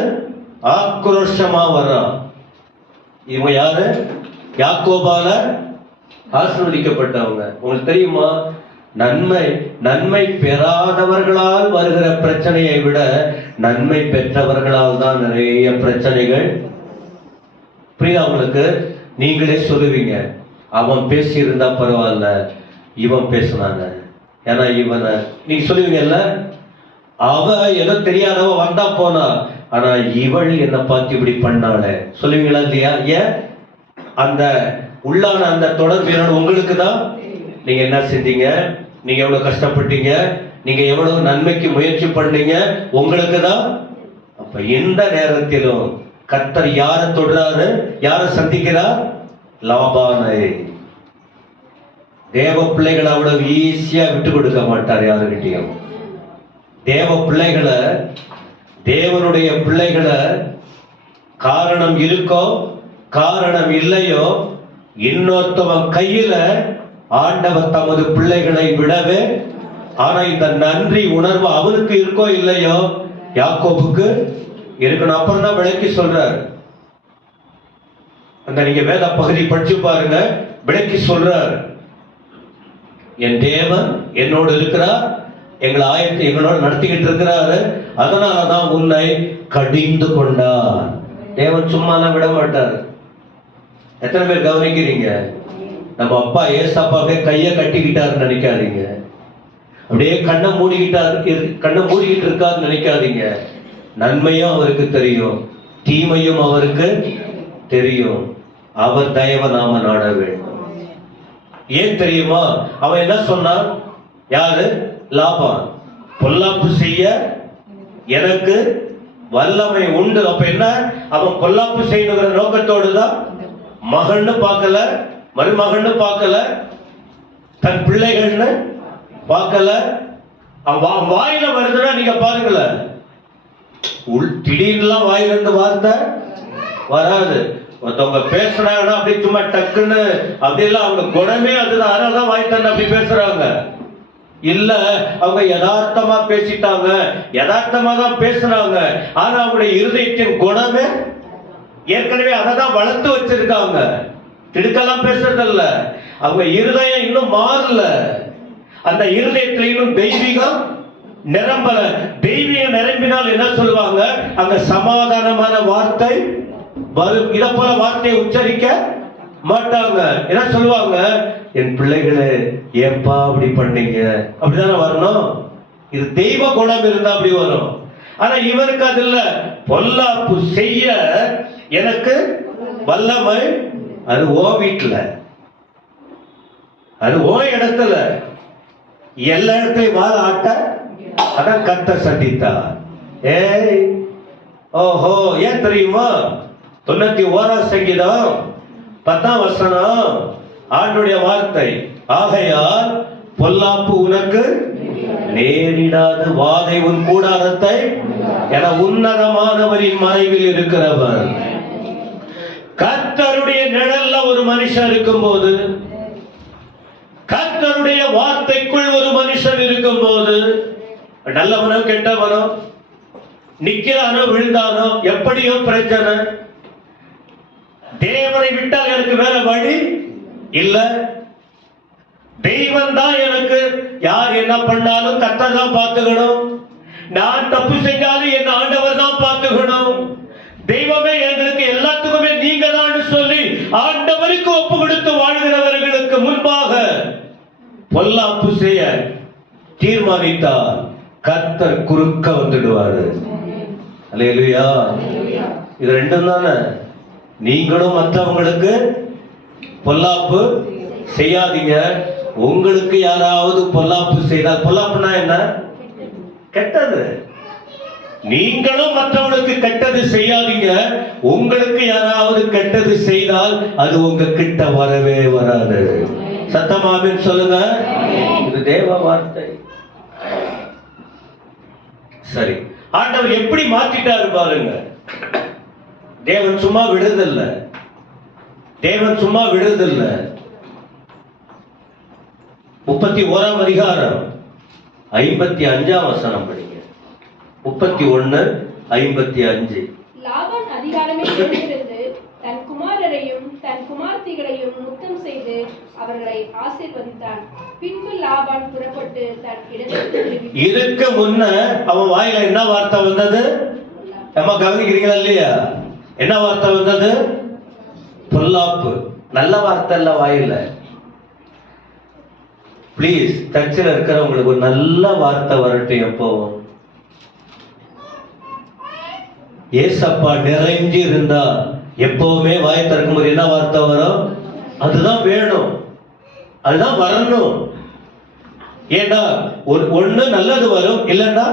ஆக்ரோஷமா வர்றான். இவங்க யாரு? யாக்கோபால ஆசீர்வதிக்கப்பட்டவங்க. உங்களுக்கு தெரியுமா? நன்மை பெறாதவர்களால் வருகிற பிரச்சனையை விட நன்மை பெற்றவர்களால் தான் நிறைய பிரச்சனைகள். புரியுதா உங்களுக்கு? நீங்களே சொல்லுவீங்க, அவன் பேசி இருந்தா பரவாயில்ல, இவன் பேசினாங்க. ஏன்னா இவனை நீங்க சொல்லுவீங்கல்ல, அவ ஏதோ தெரியாதவ வந்தா போனா, ஆனா இவள் என்ன பார்த்து இப்படி பண்ணால சொல்லுவீங்களா இல்லையா? ஏன்? அந்த உள்ளான அந்த தொடர்பு உங்களுக்கு தான். நீங்க என்ன செஞ்சீங்க? நீங்க எவ்வளவு கஷ்டப்பட்டீங்க? நீங்க எவ்வளவு நன்மைக்கு முயற்சி பண்ணீங்க? உங்களுக்கு தான். அப்ப எந்த நேரத்திலும் கர்த்தர் யாரை தொடுறாரு? யாரை சந்திக்கிறார்? லாபானை. தேவ பிள்ளைகளை அவ்வளவு ஈஸியா விட்டு கொடுக்க மாட்டார் யாருக்கிட்டையும். தேவ பிள்ளைகளை, தேவனுடைய பிள்ளைகளை, காரணம் இருக்கோ காரணம் இல்லையோ, இன்னொருத்தவன் கையில ஆண்டவர் தமது பிள்ளைகளை விடவே. ஆனா இந்த நன்றி உணர்வு அவனுக்கு இருக்கோ இல்லையோ, யாக்கோபுக்கு இருக்கணும். அப்புறம் தான் விளக்கி சொல்றார். அங்க நீங்க வேத பகுதி படிச்சு பாருங்க, விளக்கி சொல்றார். என் தேவன் என்னோடு இருக்கிறார், எங்களோட நடத்திக்கிட்டு இருக்கிறாரு, அதனாலதான் உன்னை கடிந்து கொண்டார். தேவன் சும்மாலாம் விட மாட்டார். எத்தனை பேர் கவனிக்கிறீங்க? நம்ம அப்பா ஏசப்பாவே கையை கட்டிக்கிட்டாருன்னு நினைக்காதீங்க. அப்படியே கண்ணை மூடிக்கிட்டு இருக்காருன்னு நினைக்காதீங்க. நன்மையும் அவருக்கு தெரியும், தீமையும் அவருக்கு தெரியும். அவர் தயவை நாம நாட வேண்டும். ஏன் தெரியுமா? அவன் என்ன சொன்னான்? யாரு? லாபான். பொல்லாப்பு செய்ய எனக்கு வல்லமை உண்டு. அப்ப என்ன? அவன் பொல்லாப்பு செய்யணுங்கிற நோக்கத்தோடு தான் மகன்னு பார்க்கல, மருமகன்னு பார்க்கல, தன் பிள்ளைகள்னு பார்க்கல. வாயில வருதுன்னா நீங்க பாருங்களேன், திடீர்னுலாம் வாயில இருந்து வார்த்தை வராது. ஒருத்தவங்க பேசுறாங்கன்னா அப்படி சும்மா டக்குன்னு அப்படியெல்லாம் அவங்க குணமே அதுதான், அதனாலதான் வாய் தந்து அப்படி பேசுறாங்க. இல்ல, அவங்க யதார்த்தமா பேசிட்டாங்க, யதார்த்தமா தான் பேசுறாங்க. ஆனா அவங்களுடைய இருதயத்தின் குணமே ஏற்கனவே அததான் வளர்த்து வச்சிருக்காங்க. திடுக்கெல்லாம் பேசுறதில்ல, அவங்க இருதயம் இன்னும் மாறல. அந்த இருதயத்துல இன்னும் தெய்வீகம் நிரம்பல. தெய்வீகம் நிரம்பினால் என்ன சொல்லுவாங்க? அங்க சமாதானமான வார்த்தை வரும். இத போல வார்த்தையை உச்சரிக்க மாட்டாங்க. என்ன சொல்லுவாங்க? என் பிள்ளைகளே ஏப்பா அப்படி பண்ணீங்க, அப்படிதானே வரணும். இது தெய்வ குணம் இருந்தா அப்படி வரும். ஆனா இவருக்கு அது இல்ல. பொல்லாப்பு செய்ய எனக்கு வல்லமை, அது ஓ வீட்டுல, அது ஓ இடத்துல, எல்லா இடத்தையும் வாழ ஆட்ட அதான் கத்த சட்டித்தார். ஏய், ஓஹோ, ஏன் தெரியுமா? 91 சங்கீதம் 10 வசனம் ஆண்டுடைய வார்த்தை. ஆகையால் பொல்லாப்பு உனக்கு நேரிடாது, வாதை உன் கூடாரத்தை என உன்னதமானவரின் மறைவில் இருக்கிறவர். கர்த்தருடைய நிழல்ல ஒரு மனுஷன் இருக்கும் போது, கர்த்தருடைய வார்த்தைக்குள் ஒரு மனுஷன் இருக்கும் போது, நல்லவனோ கெட்டவனோ, நிக்கிறானோ விழுந்தானோ, எப்படியோ பிரச்சனை. தேவனை விட்டால் எனக்கு வேற வழி இல்ல. தெய்வம் தான் எனக்கு. யார் என்ன பண்ணாலும் கர்த்தர் தான் பார்த்துக்கணும். நான் தப்பு செஞ்சாலும் என் ஆண்டவர் தான் பார்த்துக்கணும். தெய்வமே எங்களுக்கு எல்லாத்துக்குமே நீங்க தான் சொல்லி ஆண்டவருக்கு ஒப்பு கொடுத்து வாழ்கிறவர்களுக்கு முன்பாக பொல்லாப்பு செய்ய தீர்மானித்தார், கர்த்தர் குறுக்க வந்துடுவாரு. அல்லேலூயா. இது ரெண்டும் தானே. நீங்களும் மற்றவங்களுக்கு பொல்லாப்பு செய்யாதீங்க. உங்களுக்கு யாராவது பொல்லாப்பு செய்தால், பொல்லாப்புனா என்ன? கெட்டது. நீங்களும் மற்றவங்களுக்கு கெட்டது செய்யாதீங்க. உங்களுக்கு யாராவது கெட்டது செய்தால் அது உங்க கிட்ட வரவே வராது. சத்தமாவின் சொல்லுங்க. இது தேவ வார்த்தை. சரி, ஆண்டவர் எப்படி மாற்றிட்டாரு பாருங்க. தேவன் சும்மா விடுறதில்ல. தேவன் சும்மா விடுறதில்ல. 31 அதிகாரம் 55 வசனம் படிங்க. 31:55. லாபான் அதிகாலமே எழுந்திருந்து தன் குமாரரையும் தன் குமார்த்திகளையும் முத்தம் செய்து அவர்களை ஆசீர்வதித்தான். பின்பு லாபான் புறப்பட்டு தன் இடத்திற்கு இதுக்கு முன்ன அவன் வாயில என்ன வார்த்தை வந்தது? நம்ம கவனிக்கிறீங்களா இல்லையா? என்ன வார்த்தை வந்தது? பொல்லாப்பு. நல்ல வார்த்தை இல்ல வாயில. பிளீஸ், சர்ச்சில் இருக்கிறவங்களுக்கு ஒரு நல்ல வார்த்தை வரட்டும். எப்பவும் ஏசப்பா நிறைஞ்சு இருந்தா எப்பவுமே வாய் திறக்கும் போது என்ன வார்த்தை வரும்? அதுதான் வேணும், அதுதான் வரணும். ஏண்டா ஒண்ணு நல்லது வரும், இல்லன்னா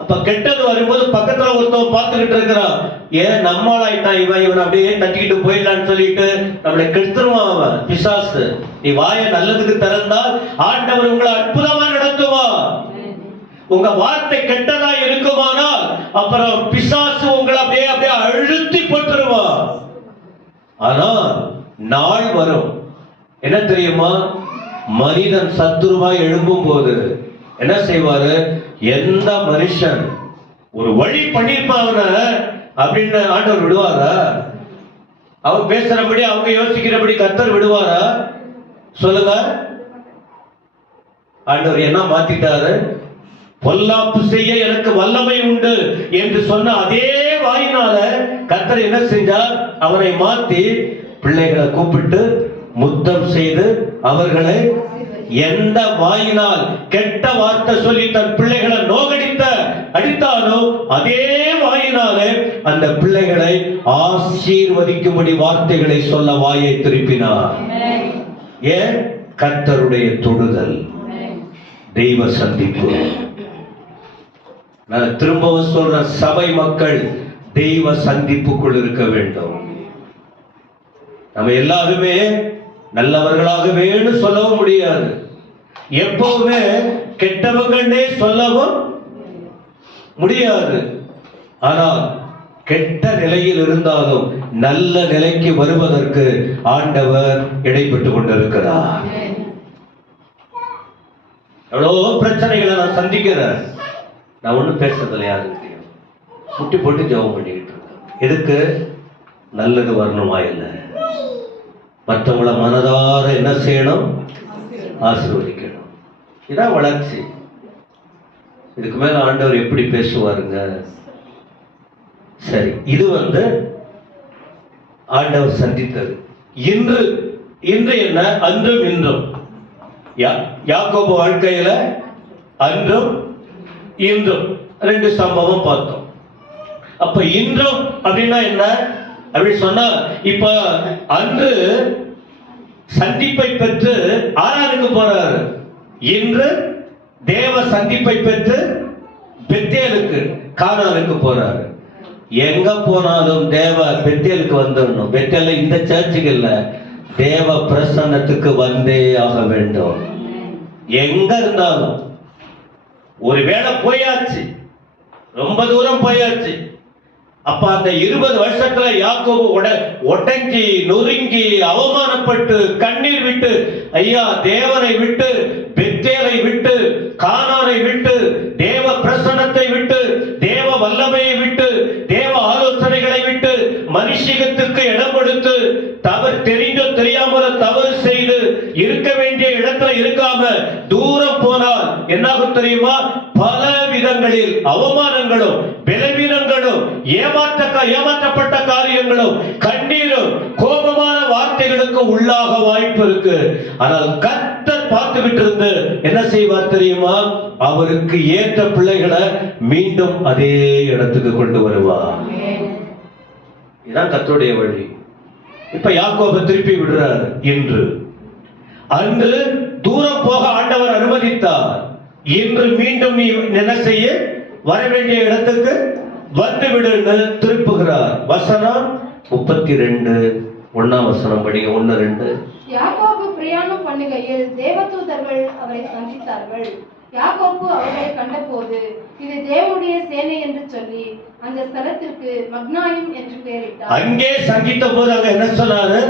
அப்ப கெட்டது வரும்போது பக்கத்துல ஒருத்தவன் பார்த்துக்கிட்டு இருக்கிறான். ஏன் நம்மளாயிட்டான் இவன், இவன் அப்படியே தட்டிக்கிட்டு போயிடலான்னு சொல்லிட்டு நம்மளை கெடுத்துருவான் அவன், பிசாசு. நீ வாயை நல்லதுக்கு திறந்தால் ஆண்டவர் உங்களை அற்புதமா நடத்துவா. உங்க வார்த்தை கெட்டதா இருக்குமானால் அப்புறம் பிசாசு உங்களை அப்படியே அப்படியே அழுத்தி போட்டுருவான். ஆனா நாள் வரும், என்ன தெரியுமா, மனிதன் சத்துருவாய் எழும்பும் போது என்ன செய்வாரு, எந்த மனுஷன் ஒரு வழி பண்ணிருப்பாங்க அப்படின்னு ஆண்டவர் விடுவாரா? அவங்க பேசுறபடி, அவங்க யோசிக்கிறபடி கர்த்தர் விடுவாரா? சொல்லுங்க. ஆண்டவர் என்ன மாத்திட்டாரு? பொல்லாப்பு செய்ய எனக்கு வல்லமை உண்டு என்று சொன்ன அதே வாயினால கர்த்தர் என்ன செஞ்சார்? அவரை மாத்தி பிள்ளைகளை கூப்பிட்டு முத்தம் செய்து அவர்களை, எந்த வாயினால் கெட்ட வார்த்தை சொல்லி தன் பிள்ளைகளை அடித்தானோ அதே வாயினாலே அந்த பிள்ளைகளை ஆசீர்வதிக்கும்படி வார்த்தைகளை சொல்ல வாயை திருப்பினார். ஏன்? கர்த்தருடைய தொடுதல், தெய்வ சந்திப்பு. நான் திரும்பவும் சொல்ற, சபை மக்கள் தெய்வ சந்திப்புக்குள் இருக்க வேண்டும். நம்ம எல்லாருமே நல்லவர்களாகவே சொல்லவும் முடியாது, எப்பவுமே கெட்டவங்களே சொல்லவும் முடியாது. ஆனால் கெட்ட நிலையில் இருந்தாலும் நல்ல நிலைக்கு வருவதற்கு ஆண்டவர் இடைப்பட்டுக் கொண்டிருக்கிறார். எவ்வளவு பிரச்சனைகளை நான் சந்திக்கிறேன், நான் ஒண்ணும் பேசுறதில்ல, யாருக்கு முட்டி போட்டு ஜெபம் பண்ணிக்கிட்டு இருக்கேன். எதுக்கு? நல்லது வரணுமா? இல்லை, மற்றவங்களை மனதார என்ன செய்யணும்? ஆசீர்வதிக்கணும். இதான் வளர்ச்சி. இதுக்கு மேல ஆண்டவர் எப்படி பேசுவாருங்க? சரி, இது ஆண்டவர் சந்தித்தது. இன்று என்ன? அன்றும் இன்றும். யாக்கோபு வாழ்க்கையில அன்றும் இன்றும் ரெண்டு சம்பவம் பார்த்தோம். அப்ப இன்றும் அப்படின்னா என்ன அப்படி சொன்னா, இப்ப அன்று சந்திப்பை பெற்று ஆரானுக்கு போறாரு, இன்று தேவ சந்திப்பை பெற்று பெத்தேலுக்கு, கானானுக்கு போறாரு. எங்க போனாலும் தேவ பெத்தேலுக்கு வந்துடணும். பெத்தேல இந்த சர்ச்சுக்கு இல்ல, தேவ பிரசன்னத்துக்கு வந்தே ஆக வேண்டும். எங்க இருந்தாலும் ஒரு வேளை போயாச்சு, ரொம்ப தூரம் போயாச்சு. அப்ப அந்த 20 வருஷத்துல யாக்கோபு ஒட்டங்கி நொறுங்கி அவமானப்பட்டு கண்ணீர் விட்டு, ஐயா தேவனை விட்டு, பெத்தேலை விட்டு, கானானை விட்டு, தேவ பிரசன்னத்தை விட்டு, தேவ வல்லமையை விட்டு, தேவ ஆலோசனைகளை விட்டு, மனுஷிகத்துக்கு இடம் கொடுத்து, தவறு தெரிந்தோ தெரியாமல தவறு செய்து இருக்க வேண்டிய இடத்துல இருக்காம தூரம் போனால் என்னாகும் தெரியுமா? பல விதங்களில் அவமானங்களும் பலவீனங்களும் ஏமாற்றப்பட்ட காரியங்களும் கண்ணீரும் கோபமான வார்த்தைகளுக்கு உள்ளாக வாய்ப்பு இருக்கு. ஆனால் கர்த்தர் பார்த்துக்கிட்டு இருந்து என்ன செய்வார் தெரியுமா? அவருக்கு ஏற்ற பிள்ளைகளை மீண்டும் அதே இடத்துக்கு கொண்டு வருவார். இதுதான் கர்த்தருடைய வழி. இப்ப யாக்கோபு திருப்பி விடுறார். இன்று அன்று தூரம் போக ஆண்டவர் அனுமதித்தார். இன்று மீண்டும் நீ என்ன செய்ய? வர வேண்டிய இடத்துக்கு வந்து விடுன்னு திருப்புகிறார். வசனம் 32 1ஆம் வசனம் படிங்க. 1-2. யாக்கோபு பிரயாணம் பண்ணுகையில் தேவதூதர்கள் அவரை சந்தித்தார்கள். யாக்கோபு அவர்களை கண்டபோது இது தேவனுடைய சேனை என்று சொல்லி அந்த ஸ்தலத்திற்கு மக்னாயிம் என்று பெயரிட்டார். அங்கே சந்தித்த போது அங்க என்ன சொன்னாரு?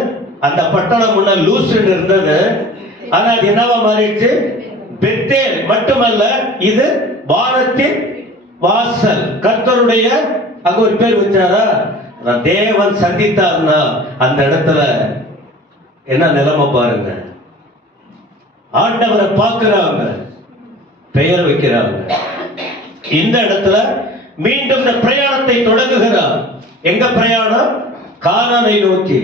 அந்த பட்டணம் முன்ன லூஸ்ன்னு இருந்தது, ஆனா அது என்னவா மாறிடுச்சு? பெத்தேல் மட்டுமல்ல, இது வானத்தின் வாசல். கர்த்தருடைய அங்க ஒரு பேர் வச்சாரா? தேவன் சந்தித்தார்னா அந்த இடத்துல என்ன நிலைமை பாருங்க. ஆண்டவரை பார்க்கிறாங்க, பெயர் வைக்கிறாங்க. இந்த இடத்துல மீண்டும் இந்த பிரயாணத்தை தொடங்குகிறார். எங்க பிரயாணம்? கானானை நோக்கி,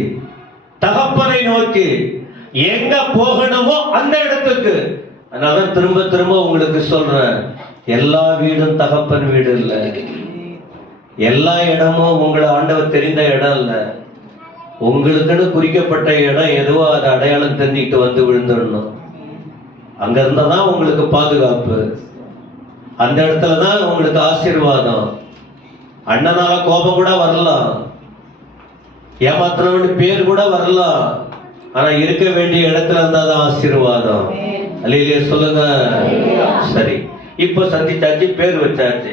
தகப்பனை நோக்கி. எங்க போகணுமோ அந்த இடத்துக்கு. அதனால திரும்ப திரும்ப உங்களுக்கு சொல்றேன், எல்லா வீடும் தகப்பன் வீடு இல்ல, எல்லா இடமும் உங்களை ஆண்டவர் தெரிந்த இடம் இல்ல. உங்களுக்குன்னு குறிக்கப்பட்ட இடம் எதுவோ அதை அடையாளம் தெரிஞ்சுக்கிட்டு வந்து விழுந்துடணும். அங்க இருந்தாதான் உங்களுக்கு பாதுகாப்பு, அந்த இடத்துலதான் உங்களுக்கு ஆசீர்வாதம். அண்ணனால கோபம் கூட வரலாம், ஏமாத்தினவனு பேர் கூட வரலாம், ஆனா இருக்க வேண்டிய இடத்துல இருந்தாதான் ஆசீர்வாதம். அல்லேலூயா சொல்லுங்க. சரி, இப்ப சந்திச்சாச்சு, பேர் வச்சாச்சு.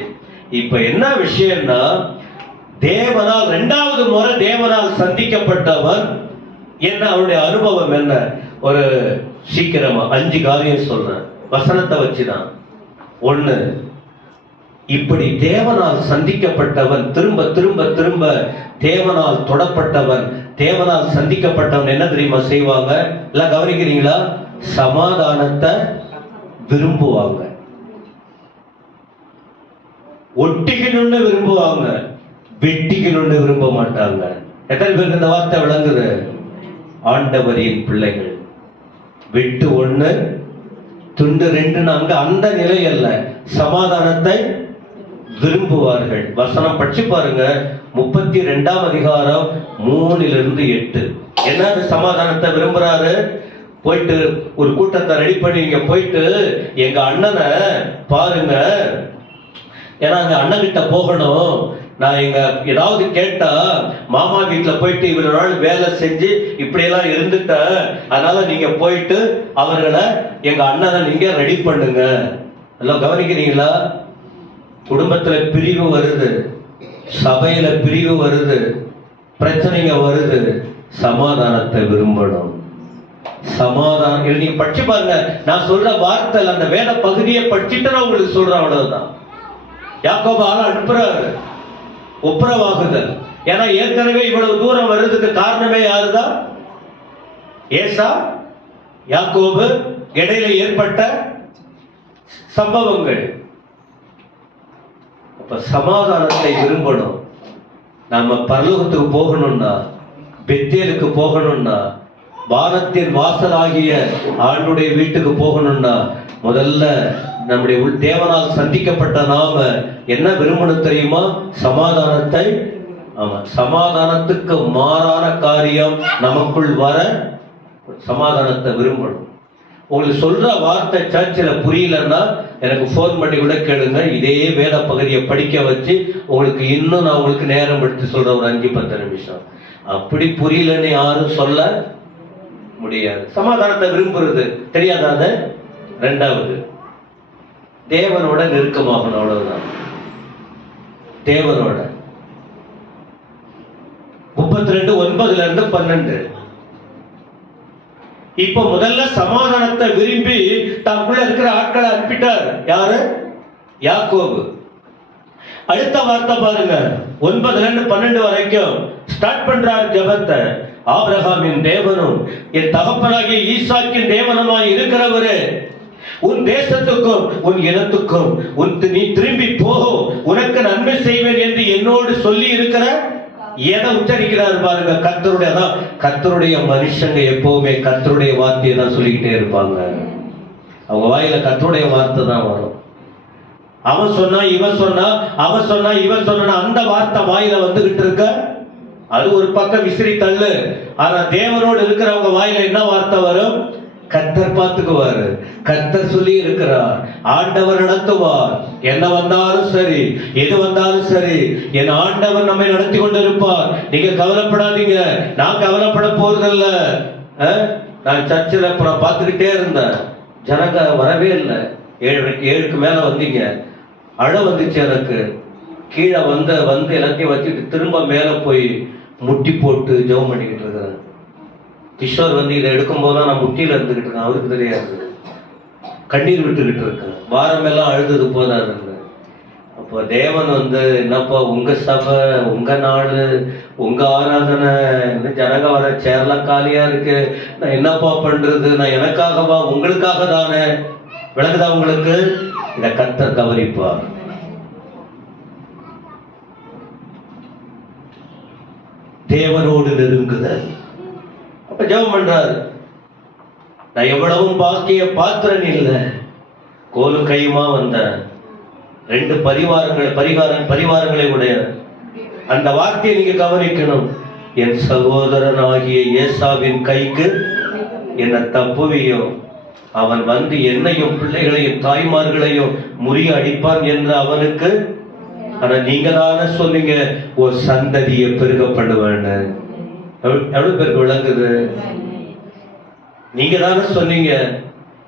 இப்ப என்ன விஷயம்னா, தேவனால் 2வது முறை தேவனால் சந்திக்கப்பட்டவன் என்ன, அவருடைய அனுபவம் என்ன? ஒரு சீக்கிரமா 5 காரியம் சொல்றேன், வசனத்தை வச்சுதான். 1, இப்படி தேவனால் சந்திக்கப்பட்டவன், திரும்ப திரும்ப திரும்ப தேவனால் தொடப்பட்டவன், தேவனால் சந்திக்கப்பட்டவன் என்ன தெரியுமா செய்வாங்க? எல்லாம் கவனிக்கிறீங்களா? சமாதானத்தை விரும்புவாங்க. ஒட்டிக்கணும்னு விரும்புவாங்க, வெட்டிக்கணும்னு விரும்ப மாட்டாங்க. எத்தனை பேருக்கு இந்த வார்த்தை விளங்குது? ஆண்டவரின் பிள்ளைகள். வெட்டு 1 துண்டு 2 அங்க அந்த நிலை அல்ல, சமாதானத்தை விரும்புவார்கள். வசனம் படிச்சு பாருங்க, 32ஆம் அதிகாரம் 3-8. என்ன சமாதானத்தை விரும்புறாரு? போயிட்டு ஒரு கூட்டத்தை ரெடி பண்ணி இங்க போயிட்டு எங்க அண்ணனை பாருங்க, ஏன்னா அங்க அண்ணன் கிட்ட போகணும், நான் எங்க ஏதாவது கேட்டா மாமா வீட்டுல போயிட்டு இவ்வளவு நாள் வேலை செஞ்சு இப்படியெல்லாம் இருந்துட்டேன், அதனால நீங்க போயிட்டு அவர்களை எங்க அண்ணனை நீங்க ரெடி பண்ணுங்க. எல்லாம் கவனிக்கிறீங்களா? குடும்பத்துல பிரிவு வருது, சபையில பிரிவு வருது, பிரச்சனைங்க வருது. சமாதானத்தை விரும்பணும். சமாதானம் நீங்க படிச்சு பாருங்க. நான் சொல்ற வார்த்தை அந்த வேத பகுதியை படிச்சுட்டு நான் உங்களுக்கு சொல்றேன், அவ்வளவுதான். யாக்கோபு ஆள அனுப்புறாரு, ஒப்புரவாகுதல். ஏன்னா ஏற்கனவே இவ்வளவு தூரம் வர்றதுக்கு காரணமே யாருதான்? ஏசா, யாக்கோபு, இடையில ஏற்பட்ட சம்பவங்கள். அப்ப சமாதானத்தை விரும்பணும். நாம பரலோகத்துக்கு போகணும்னா, பெத்தேலுக்கு போகணும்னா, வானத்தின் வாசலாகிய ஆண்டுடைய வீட்டுக்கு போகணும்னா, முதல்ல நம்முடைய தேவனால் சந்திக்கப்பட்ட நாம என்ன விரும்பணும் தெரியுமா? சமாதானத்தை. ஆமா, சமாதானத்துக்கு மாறான காரியம் நமக்குள் வர சமாதானத்தை விரும்பணும். உங்களுக்கு சொல்ற வார்த்தை சர்ச்சில் புரியலன்னா எனக்கு போன் பண்ணி கூட கேளுங்க. இதே வேத பகுதியை படிக்க வச்சு உங்களுக்கு இன்னும் நான் உங்களுக்கு நேரம் எடுத்து சொல்றேன், ஒரு 5-10 நிமிஷம். அப்படி புரியலன்னு யாரும் சொல்ல முடியாது. சமாதானத்தை விரும்புறது தெரியாதானே? 2வது, தேவனோட நெருக்கமாகணும், அவ்வளவுதான். தேவனோட 32:9-12. இப்ப முதல்ல சமாதானத்தை விரும்பி தனக்குள்ள இருக்கிற ஆட்களை அனுப்பிட்டார். யாரு? யாக்கோபு. அடுத்த வார்த்தை பாருங்க, 9-12 வரைக்கும் ஸ்டார்ட் பண்றார் ஜெபத்தை. ஆபிரகாமின் தேவனும் என் தகப்பனாகிய ஈசாக்கின் தேவனுமாய் இருக்கிறவரே, உன் தேசத்துக்கும் உன் இனத்துக்கும் நீ திரும்பி போகும், உனக்கு நன்மை செய்வேன் என்று என்னோடு சொல்லி இருக்கிற எதை உச்சரிக்கிறார் பாருங்க. கர்த்தருடைய மனுஷங்க எப்பவுமே கர்த்தருடைய வார்த்தையை தான் சொல்லிக்கிட்டே இருப்பாங்க. அவங்க வாயில கர்த்தருடைய வார்த்தை தான் வரும். அவன் சொன்னா இவன் சொன்னா, அவன் சொன்னா இவன் சொன்னா, அந்த வார்த்தை வாயில வந்துகிட்டு இருக்க, அது ஒரு பக்கம் விசிறி தள்ளு. ஆனா தேவனோடு இருக்கிறவங்க வாயில என்ன வார்த்தை வரும்? கர்த்தர் பார்த்துக்குவாரு, கர்த்தர் சொல்லி இருக்கிறார், ஆண்டவர் நடத்துவார். என்ன வந்தாலும் சரி, எது வந்தாலும் சரி, என் ஆண்டவர் நம்மை நடத்தி கொண்டிருப்பார். நீங்க கவலைப்படாதீங்க. நான் கவலைப்பட போறதில்ல. நான் சர்ச்சில் பார்த்துக்கிட்டே இருந்தேன், ஜனங்க வரவே இல்லை. 7க்கு மேல வந்தீங்க, அழ வந்துச்சு எனக்கு. கீழே வந்து எல்லாத்தையும் வச்சுட்டு திரும்ப மேல போய் முட்டி போட்டு ஜெபம் பண்ணிக்கிட்டு இருக்கிறேன். கிஷோர் இதை எடுக்கும் போதுதான் நான் முட்டியில இருந்துகிட்டு இருக்கேன், அவருக்கு தெரியாது. கண்ணீர் விட்டுக்கிட்டு இருக்கேன், வாரம் எல்லாம் அழுதது போதாது. அப்போ தேவன் என்னப்பா, உங்க சபை, உங்க நாடு, உங்க ஆராதனை, ஜனங்க வர சேர்லாம் காலியா இருக்கு, நான் என்னப்பா பண்றது? நான் எனக்காகவா, உங்களுக்காக தானே. விளங்குதா உங்களுக்கு? இத கர்த்தர் கவனிப்பார். தேவனோடு நெருங்குதல். அப்ப ஜெபம் பண்றாரு, நான் எவ்வளவும் பாக்கிய பாத்திரன் இல்லை, கோலும் கையுமா வந்த 2 பரிவாரங்களை உடைய. அந்த வார்த்தையை நீங்க கவனிக்கணும். என் சகோதரனாகிய ஏசாவின் கைக்கு என்ன தப்புவியோ, அவன் என்னையும் பிள்ளைகளையும் தாய்மார்களையும் முறிய அடிப்பான் என்று அவனுக்கு. ஆனா நீங்க தானே சொன்னீங்க, ஒரு சந்ததியை பெருக பண்ணுவேன். எவ்வளவு பேருக்கு விளங்குது? நீங்க தானே சொன்னீங்க.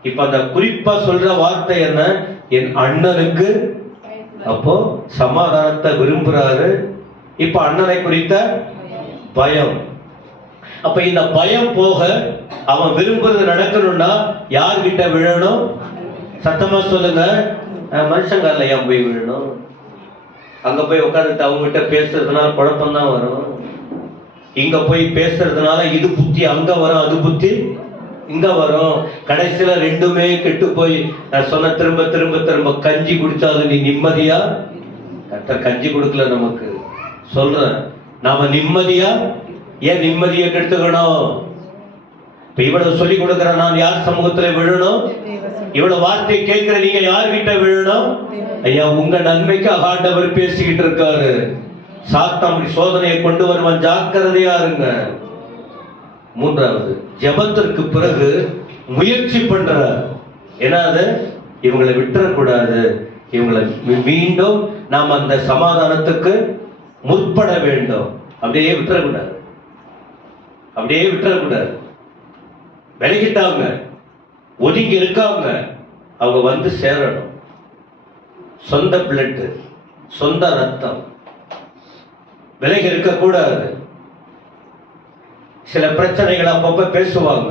இப்ப அந்த குறிப்பா சொல்ற வார்த்தை என்ன? என் அண்ணனுக்கு. அப்போ சமாதானத்தை விரும்புறாரு. இப்ப அண்ணனை குறித்த பயம். அப்ப இந்த பயம் போக அவன் விரும்புறது நடக்கணும்னா யார்கிட்ட விழணும்? சத்தமா சொல்லுங்க. மனுஷங்கால ஏன் போய் விழணும்? அங்க போய் உட்காந்துட்டு அவங்க கிட்ட பேசுறதுனால குழப்பம் தான் வரும். இங்க போய் பேசுறதுனால இது புத்தி அங்க வரும், அது புத்தி இங்க வரும். கடைசியில ரெண்டுமே கெட்டு போய் நான் சொன்ன திரும்ப திரும்ப திரும்ப கஞ்சி குடிச்சாலும் நீ நிம்மதியா? கர்த்தர் கஞ்சி கொடுக்கல நமக்கு. சொல்றேன், நாம நிம்மதியா? ஏன் நிம்மதியை கெடுத்துக்கணும்? இப்ப இவ்வளவு சொல்லி கொடுக்கிற நான் யார் சமூகத்துல விழணும்? இவ்வளவு வார்த்தை கேட்கிற நீங்க யார்கிட்ட விழணும்? ஐயா, உங்க நன்மைக்காக ஆண்டவர் பேசிக்கிட்டு இருக்காரு. சாத்தான் சோதனையை கொண்டு வருவான், ஜாக்கிரதையா இருங்க. மூன்றாவது, ஜெபத்திற்கு பிறகு முயற்சி பண்ற. என்னது? இவங்களை விட்டுறக்கூடாது. இவங்களை மீண்டும் நாம் அந்த சமாதானத்துக்கு முற்பட வேண்டும். அப்படியே விட்டுறக்கூடாது. அப்படியே விட்டுறக்கூடாது. விலகிட்டாங்க, ஒதுங்கி இருக்காங்க, அவங்க வந்து சேரணும். சொந்த பிளட், சொந்த ரத்தம், விலகி இருக்க கூடாது. சில பிரச்சனைகள் அப்பப்ப பேசுவாங்க.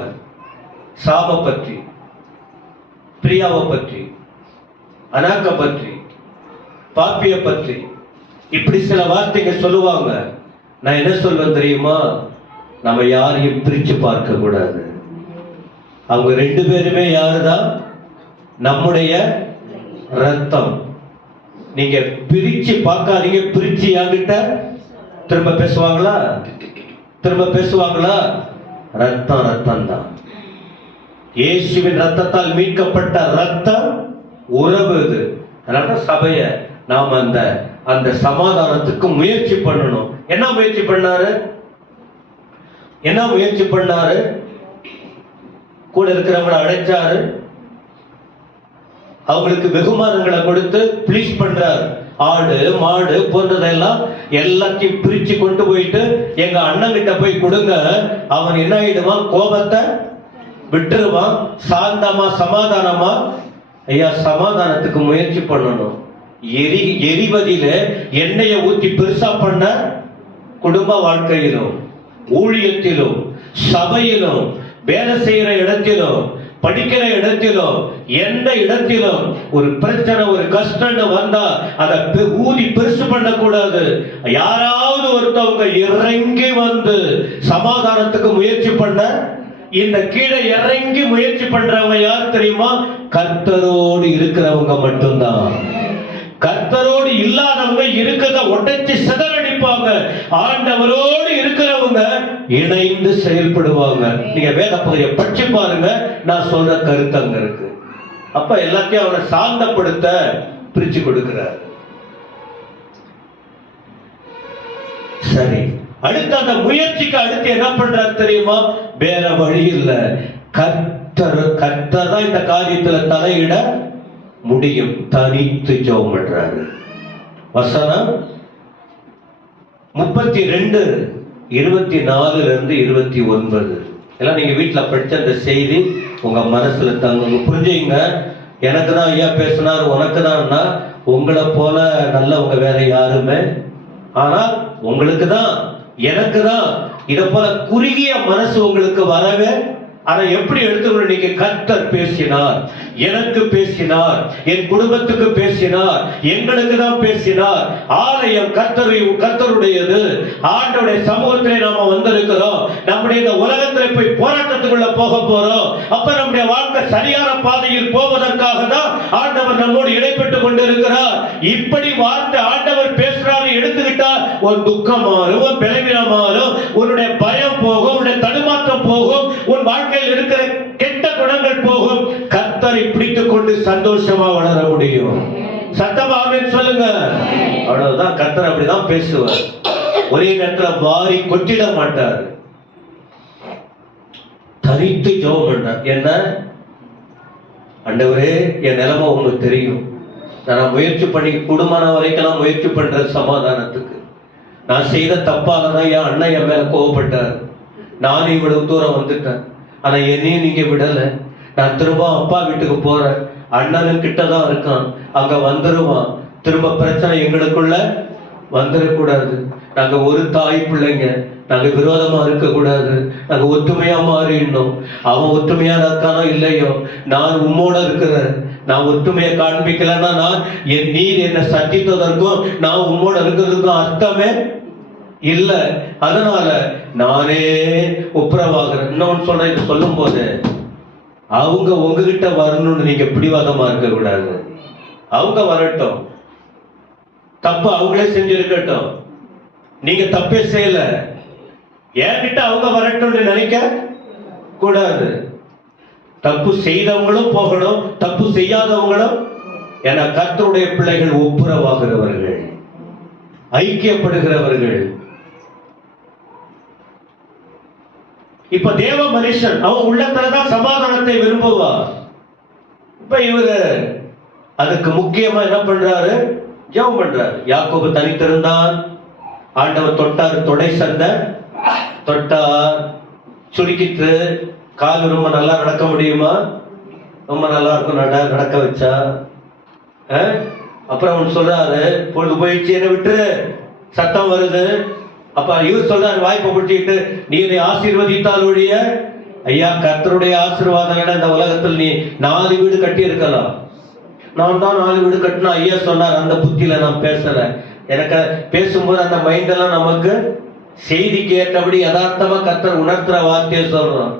சாப பற்றி, பிரியாவை பற்றி, அனாக்க பற்றி, பாப்பிய பற்றி, இப்படி சில வார்த்தைகள் சொல்லுவாங்க. நான் என்ன சொல்வேன் தெரியுமா? நம்ம யாரையும் பிரிச்சு பார்க்க கூடாது. அவங்க ரெண்டு பேருமே யாருதான்? நம்முடைய ரத்தம். நீங்க பிரிச்சு பார்க்காதீங்க. பிரிச்சு என்கிட்ட திரும்ப பேசுவாங்களா? திரும்ப பேசுவாங்களா? ரத்தம் ரத்தம் தான். இயேசுவின் ரத்தத்தால் மீட்கப்பட்ட ரத்தம் உறவு இது. அதனால சபைய நாம் அந்த சமாதானத்துக்கு முயற்சி பண்ணணும். என்ன முயற்சி பண்ணாரு? என்ன முயற்சி பண்ணாரு? கூட இருக்கிறவங்களை அழைச்சாரு, அவங்களுக்கு வெகுமானங்களை கொடுத்து ப்ளீஸ் பண்றாரு. ஆடு மாடு போன்றதெல்லாம் எல்லாத்தையும் பிரிச்சு கொண்டு போயிட்டு எங்க அண்ணன் கிட்ட போய் கொடுங்க. அவன் என்ன ஆயிடுவான்? கோபத்தை விட்டுருவான். சாந்தமா சமாதானமா. ஐயா, சமாதானத்துக்கு முயற்சி பண்ணணும். எரிவதில எண்ணெயை ஊத்தி பெருசா பண்ண குடும்ப வாழ்க்கையிலும், ஊழியத்திலும், சபையிலும், வேலை செய்யற இடத்திலும், படிக்கிற இடத்திலும், எந்த இடத்திலும் ஒரு பிரச்சனை, ஒரு கஷ்டம் வந்தா அதை ஊதி பெருசு பண்ண கூடாது. யாராவது ஒருத்தவங்க இறங்கி வந்து சமாதானத்துக்கு முயற்சி பண்ண, இந்த கீழே இறங்கி முயற்சி பண்றவங்க யார் தெரியுமா? கர்த்தரோடு இருக்கிறவங்க மட்டும்தான். கர்த்தரோடு இல்லாதவங்க இருக்கிறத உடைச்சு சிதறடிப்பாங்க. ஆண்டவரோடு இருக்கிறவங்க இணைந்து செயல்படுவாங்க. நீங்க வேத பகுதியை படிச்சு பாருங்க, நான் சொல்ற கருத்து அங்க இருக்கு. அப்ப எல்லாத்தையும் அவனை சாந்தப்படுத்த பிரிச்சு கொடுக்கிறார். சரி, அடுத்து அந்த முயற்சிக்கு அடுத்து என்ன பண்றாரு தெரியுமா? வேற வழி இல்ல. கர்த்தர் தான் இந்த காரியத்துல தலையிட முடியும். தனித்து ஜெபம் பண்றாரு. வசனம் 32:24-29 எல்லாம் நீங்க வீட்டுல படிச்ச அந்த செய்தி உங்க மனசுல தங்க. புரிஞ்சுங்க. எனக்கு தான் ஐயா பேசினார், உனக்கு தான்னா உங்களை போல நல்லவங்க வேற யாருமே. ஆனா உங்களுக்கு தான், எனக்கு தான் இத போல குறுகிய மனசு உங்களுக்கு வரவே. ஆனா எப்படி எடுத்துக்கணும்? நீங்க கர்த்தர் பேசினார், எனக்கு பேசினார், என் குடும்பத்துக்கு பேசினார், எங்களுக்கு தான் பேசினார். ஆலயம் கர்த்தருடையது. ஆண்டவருடைய சமூகத்திலே நாம வந்திருக்கிறோம். நம்முடைய இந்த உலகத்திலே போய் போராட்டத்துக்குள்ள போக போறோம். அப்ப நம்முடைய வாழ்க்கை சரியான பாதையில் போவதற்காக தான் ஆண்டவர் நம்மோடு இடைப்பட்டுக் கொண்டிருக்கிறார். இப்படி வார்த்தை ஆண்டவர் பேசுறாரு எடுத்துக்கிட்டா உன் துக்கம் மாறும், உன் பலவீனம் மாறும், உன்னுடைய பயம் போகும், உன்னுடைய தடுமாற்றம் போகும், உன் வாழ்க்கையில் இருக்கிற கெட்ட குணங்கள் போகும். கர்த்தரை பிடித்துக் கொண்டு சந்தோஷமா வளர முடியும். சத்தமா ஆமென் சொல்லுங்க. அவ்வளவுதான். கர்த்தர் அப்படிதான் பேசுவார். ஒரே நேரத்துல வாரி கொட்டிட மாட்டார். தனித்து ஜெபம் பண்றார். என்ன? ஆண்டவரே, என் நிலைமை உங்களுக்கு தெரியும். நான் முயற்சி பண்ணி குடும்பம் வரைக்கும் முயற்சி பண்ற சமாதானத்துக்கு. நான் செய்த தப்பால தான் என் அண்ணன் என் மேல கோவப்பட்டார். நானும் இவ்வளவு தூரம் வந்துட்டேன். ஆனா என்னையும் நீங்க விடல. நான் திரும்ப அப்பா வீட்டுக்கு போறேன். அண்ணனும் கிட்டதான் இருக்கான், அங்க வந்துருவான். திரும்ப பிரச்சனை எங்களுக்குள்ள வந்துடக்கூடாது. நாங்க ஒரு தாய் பிள்ளைங்க, நாங்க விரோதமா இருக்க கூடாது. நாங்க ஒத்துமையா மாறிடணும். அவன் ஒத்துமையா இருக்கானோ இல்லையோ, நான் உம்மோட இருக்கிறேன். நான் ஒத்துமையை காண்பிக்கலன்னா நீர் என்னை சந்தித்ததற்கும் நான் உம்மோட இருக்கிறதுக்கும் அர்த்தமே இல்ல. அதனால நானே ஒப்புரவாகிறேன். இன்னொன்னு சொல்றேன், இது சொல்லும் போது அவங்க உங்ககிட்ட வரணும்னு நீங்க பிடிவாதமா இருக்க கூடாது. அவங்க வரட்டும், தப்பு அவங்களே செஞ்சிருக்கட்டும், நீங்க தப்பே செய்யல, என்கிட்ட அவங்க வரட்டும்னு நினைக்க கூடாது. தப்பு செய்தவங்களும் போகணும், தப்பு செய்யாதவங்களும். என கர்த்தருடைய பிள்ளைகள் ஒப்புரவாகிறவர்கள், ஐக்கியப்படுகிறவர்கள். இப்ப தேவ மனுஷன் அவன் உள்ளத்துலதான் சமாதானத்தை விரும்புவார். இப்ப இவரு அதுக்கு முக்கியமா என்ன பண்றாரு? ஜெபம் பண்றாரு. யாக்கோபு தனித்திருந்தான், ஆண்டவர் தொட்டார், தொடை சந்தை தொட்டார், சுருக்கிட்டு கால் ரொம்ப நல்லா நடக்க முடியுமா? ரொம்ப நல்லா இருக்கும் நடக்க வச்சா. அப்புறம் அவன் சொல்றாரு, பொழுது போயிடுச்சு, என்ன விட்டுரு, சத்தம் வருது. அப்ப இவர் சொல்றாரு வாய்ப்பை பிடிச்சிக்கிட்டு, நீ என்னை ஆசீர்வதித்தால் ஒழிய, ஐயா கர்த்தருடைய ஆசீர்வாதம் இந்த உலகத்தில் நீ 4 வீடு கட்டி இருக்கலாம். நான் தான் 4 வீடு கட்டினா ஐயா சொன்னார், அந்த புத்தியில நான் பேசல. எனக்கு பேசும்போது அந்த மைண்டெல்லாம் நமக்கு செய்திக்கு ஏற்றபடி யதார்த்தமா கர்த்தர் உணர்த்துற வார்த்தையை சொல்றோம்.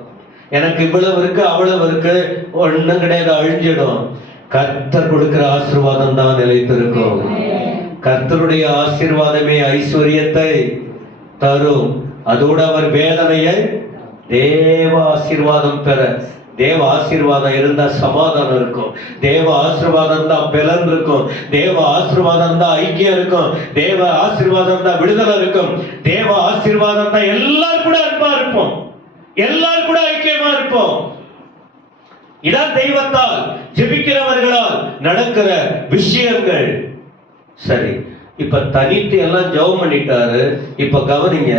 எனக்கு இவ்வளவு இருக்கு அவ்வளவு இருக்கு ஒண்ணும் கிடையாது, அழிஞ்சிடும். கர்த்தர் கொடுக்கிற ஆசீர்வாதம் தான் நிலைத்திருக்கும். கர்த்தருடைய ஆசீர்வாதமே ஐஸ்வர்யத்தை தரும். அதோடு அவர் வேதனையை தேவ ஆசீர்வாதம் பெற, தேவ ஆசீர்வாதம் இருந்தா சமாதானம் இருக்கும், தேவ ஆசீர்வாதம் இருந்தா பலன் இருக்கும், தேவ ஆசீர்வாதம் இருந்தா ஐக்கியம் இருக்கும், தேவ ஆசீர்வாதம் இருந்தா விடுதலை இருக்கும், தேவ ஆசீர்வாதம் இருந்தா எல்லாரும் கூட அன்பா இருப்போம், எல்லாரும் கூட ஐக்கியமா இருப்போம். இதான் தெய்வத்தால் ஜெபிக்கிறவர்களால் நடக்கிற விஷயங்கள். சரி, இப்ப தனித்து எல்லாம் ஜெபம் பண்ணிட்டாரு. இப்ப கவனிங்க,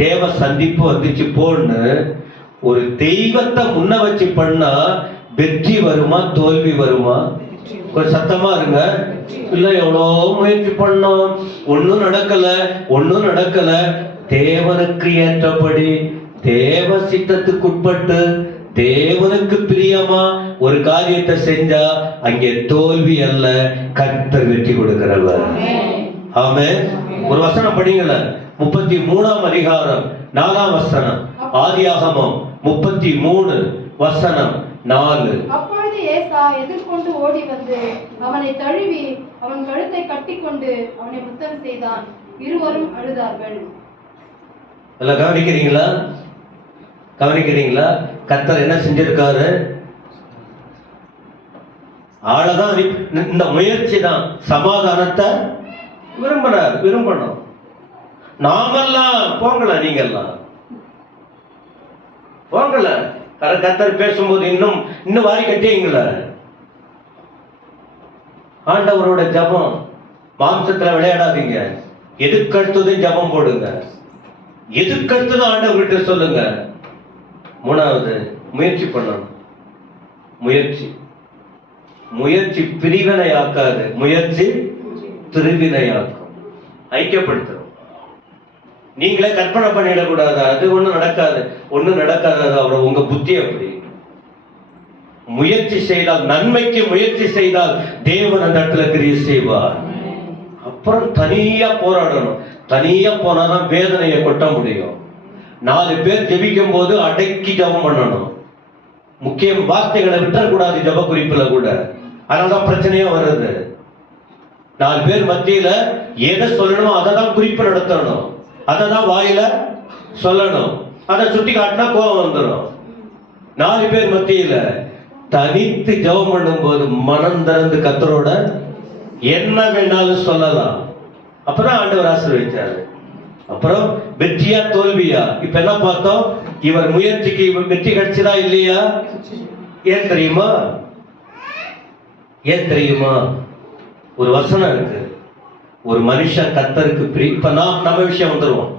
தேவ சந்திப்பு வந்துச்சு போன்னு ஒரு தெய்வத்தை முன்ன வச்சு பண்ணா வெற்றி வருமா தோல்வி வருமா? ஒரு சத்தமா இருங்க. இல்ல எவ்வளோ முயற்சி பண்ணோம், ஒன்னும் நடக்கல. தேவனுக்கு ஏற்றபடி தேவ சித்தத்துக்குட்பட்டு தேவனுக்கு பிரியமா ஒரு காரியத்தை செஞ்சா அங்கே தோல்வி அல்ல, கர்த்தர் வெற்றி கொடுக்கிறவர். ஆமென். ஒரு வசனம் படிங்கள, 33ஆம் அதிகாரம் 4ஆம் வசனம், ஆதியாகமம் 33 வசனம் 4. அப்பொழுது ஏசா எதிர்கொண்டு ஓடி வந்து அவனை தழுவி அவன் கழுத்தை கட்டிக்கொண்டு அவனை முத்தம் செய்தான். இருவரும் அழுதார்கள். கவனிக்கிறீங்களா? கர்த்தர் என்ன செஞ்சிருக்காரு? ஆளதான் இந்த முயற்சி தான் சமாதானத்தை விரும்பணும். நாமெல்லாம் போங்கல, நீங்கெல்லாம் போங்கல. கர்த்தர் பேசும்போது இன்னும் வாரி கட்டிங்கள. ஆண்டவரோட ஜபம் மாம்சத்துல விளையாடாதீங்க. எதுக்கடுத்தது ஜபம் போடுங்க, எதுக்கடுத்தது ஆண்டவர்கிட்ட சொல்லுங்க. 3வது முயற்சி பண்ணணும். முயற்சி பிரிவினையாக்காது, முயற்சி திருவினையாக்கும், ஐக்கியப்படுத்தும். நீங்களே கற்பனை பண்ணிடக்கூடாது, அது ஒண்ணும் நடக்காது. அப்புறம் உங்க புத்தி அப்படி. முயற்சி செய்தால், நன்மைக்கு முயற்சி செய்தால் தேவன் அந்த இடத்துல கிரியை செய்வார். அப்புறம் தனியா போராடணும். தனியா போனாதான் வேதனையை கொட்ட முடியும். 4 பேர் ஜெபிக்கும் போது அடக்கி ஜபம் பண்ணணும். முக்கிய வார்த்தைகளை விட்டக்கூடாது ஜப குறிப்புல கூட. அதனாலதான் பிரச்சனையா வருது. 4 பேர் மத்தியில எதை சொல்லணுமோ அதை தான் குறிப்பு நடத்தணும், அதை தான் வாயில சொல்லணும். அதை சுட்டி காட்டினா கோபம் வந்துடும். 4 பேர் மத்தியில தனித்து ஜபம் பண்ணும் போது மனம் திறந்து கர்த்தரோட என்ன வேணாலும் சொல்லலாம். அப்பதான் ஆண்டவர் ஆசீர்வதிச்சாரு. அப்புறம் வெற்றியா தோல்வியா? இப்ப என்ன பார்த்தோம்? இவர் முயற்சிக்கு வெற்றி கிடைச்சதா இல்லையா? ஏன் தெரியுமா? ஒரு வசனம் இருக்கு, ஒரு மனுஷன் கர்த்தருக்கு இப்ப நம்ம விஷயம் வந்துருவோம்.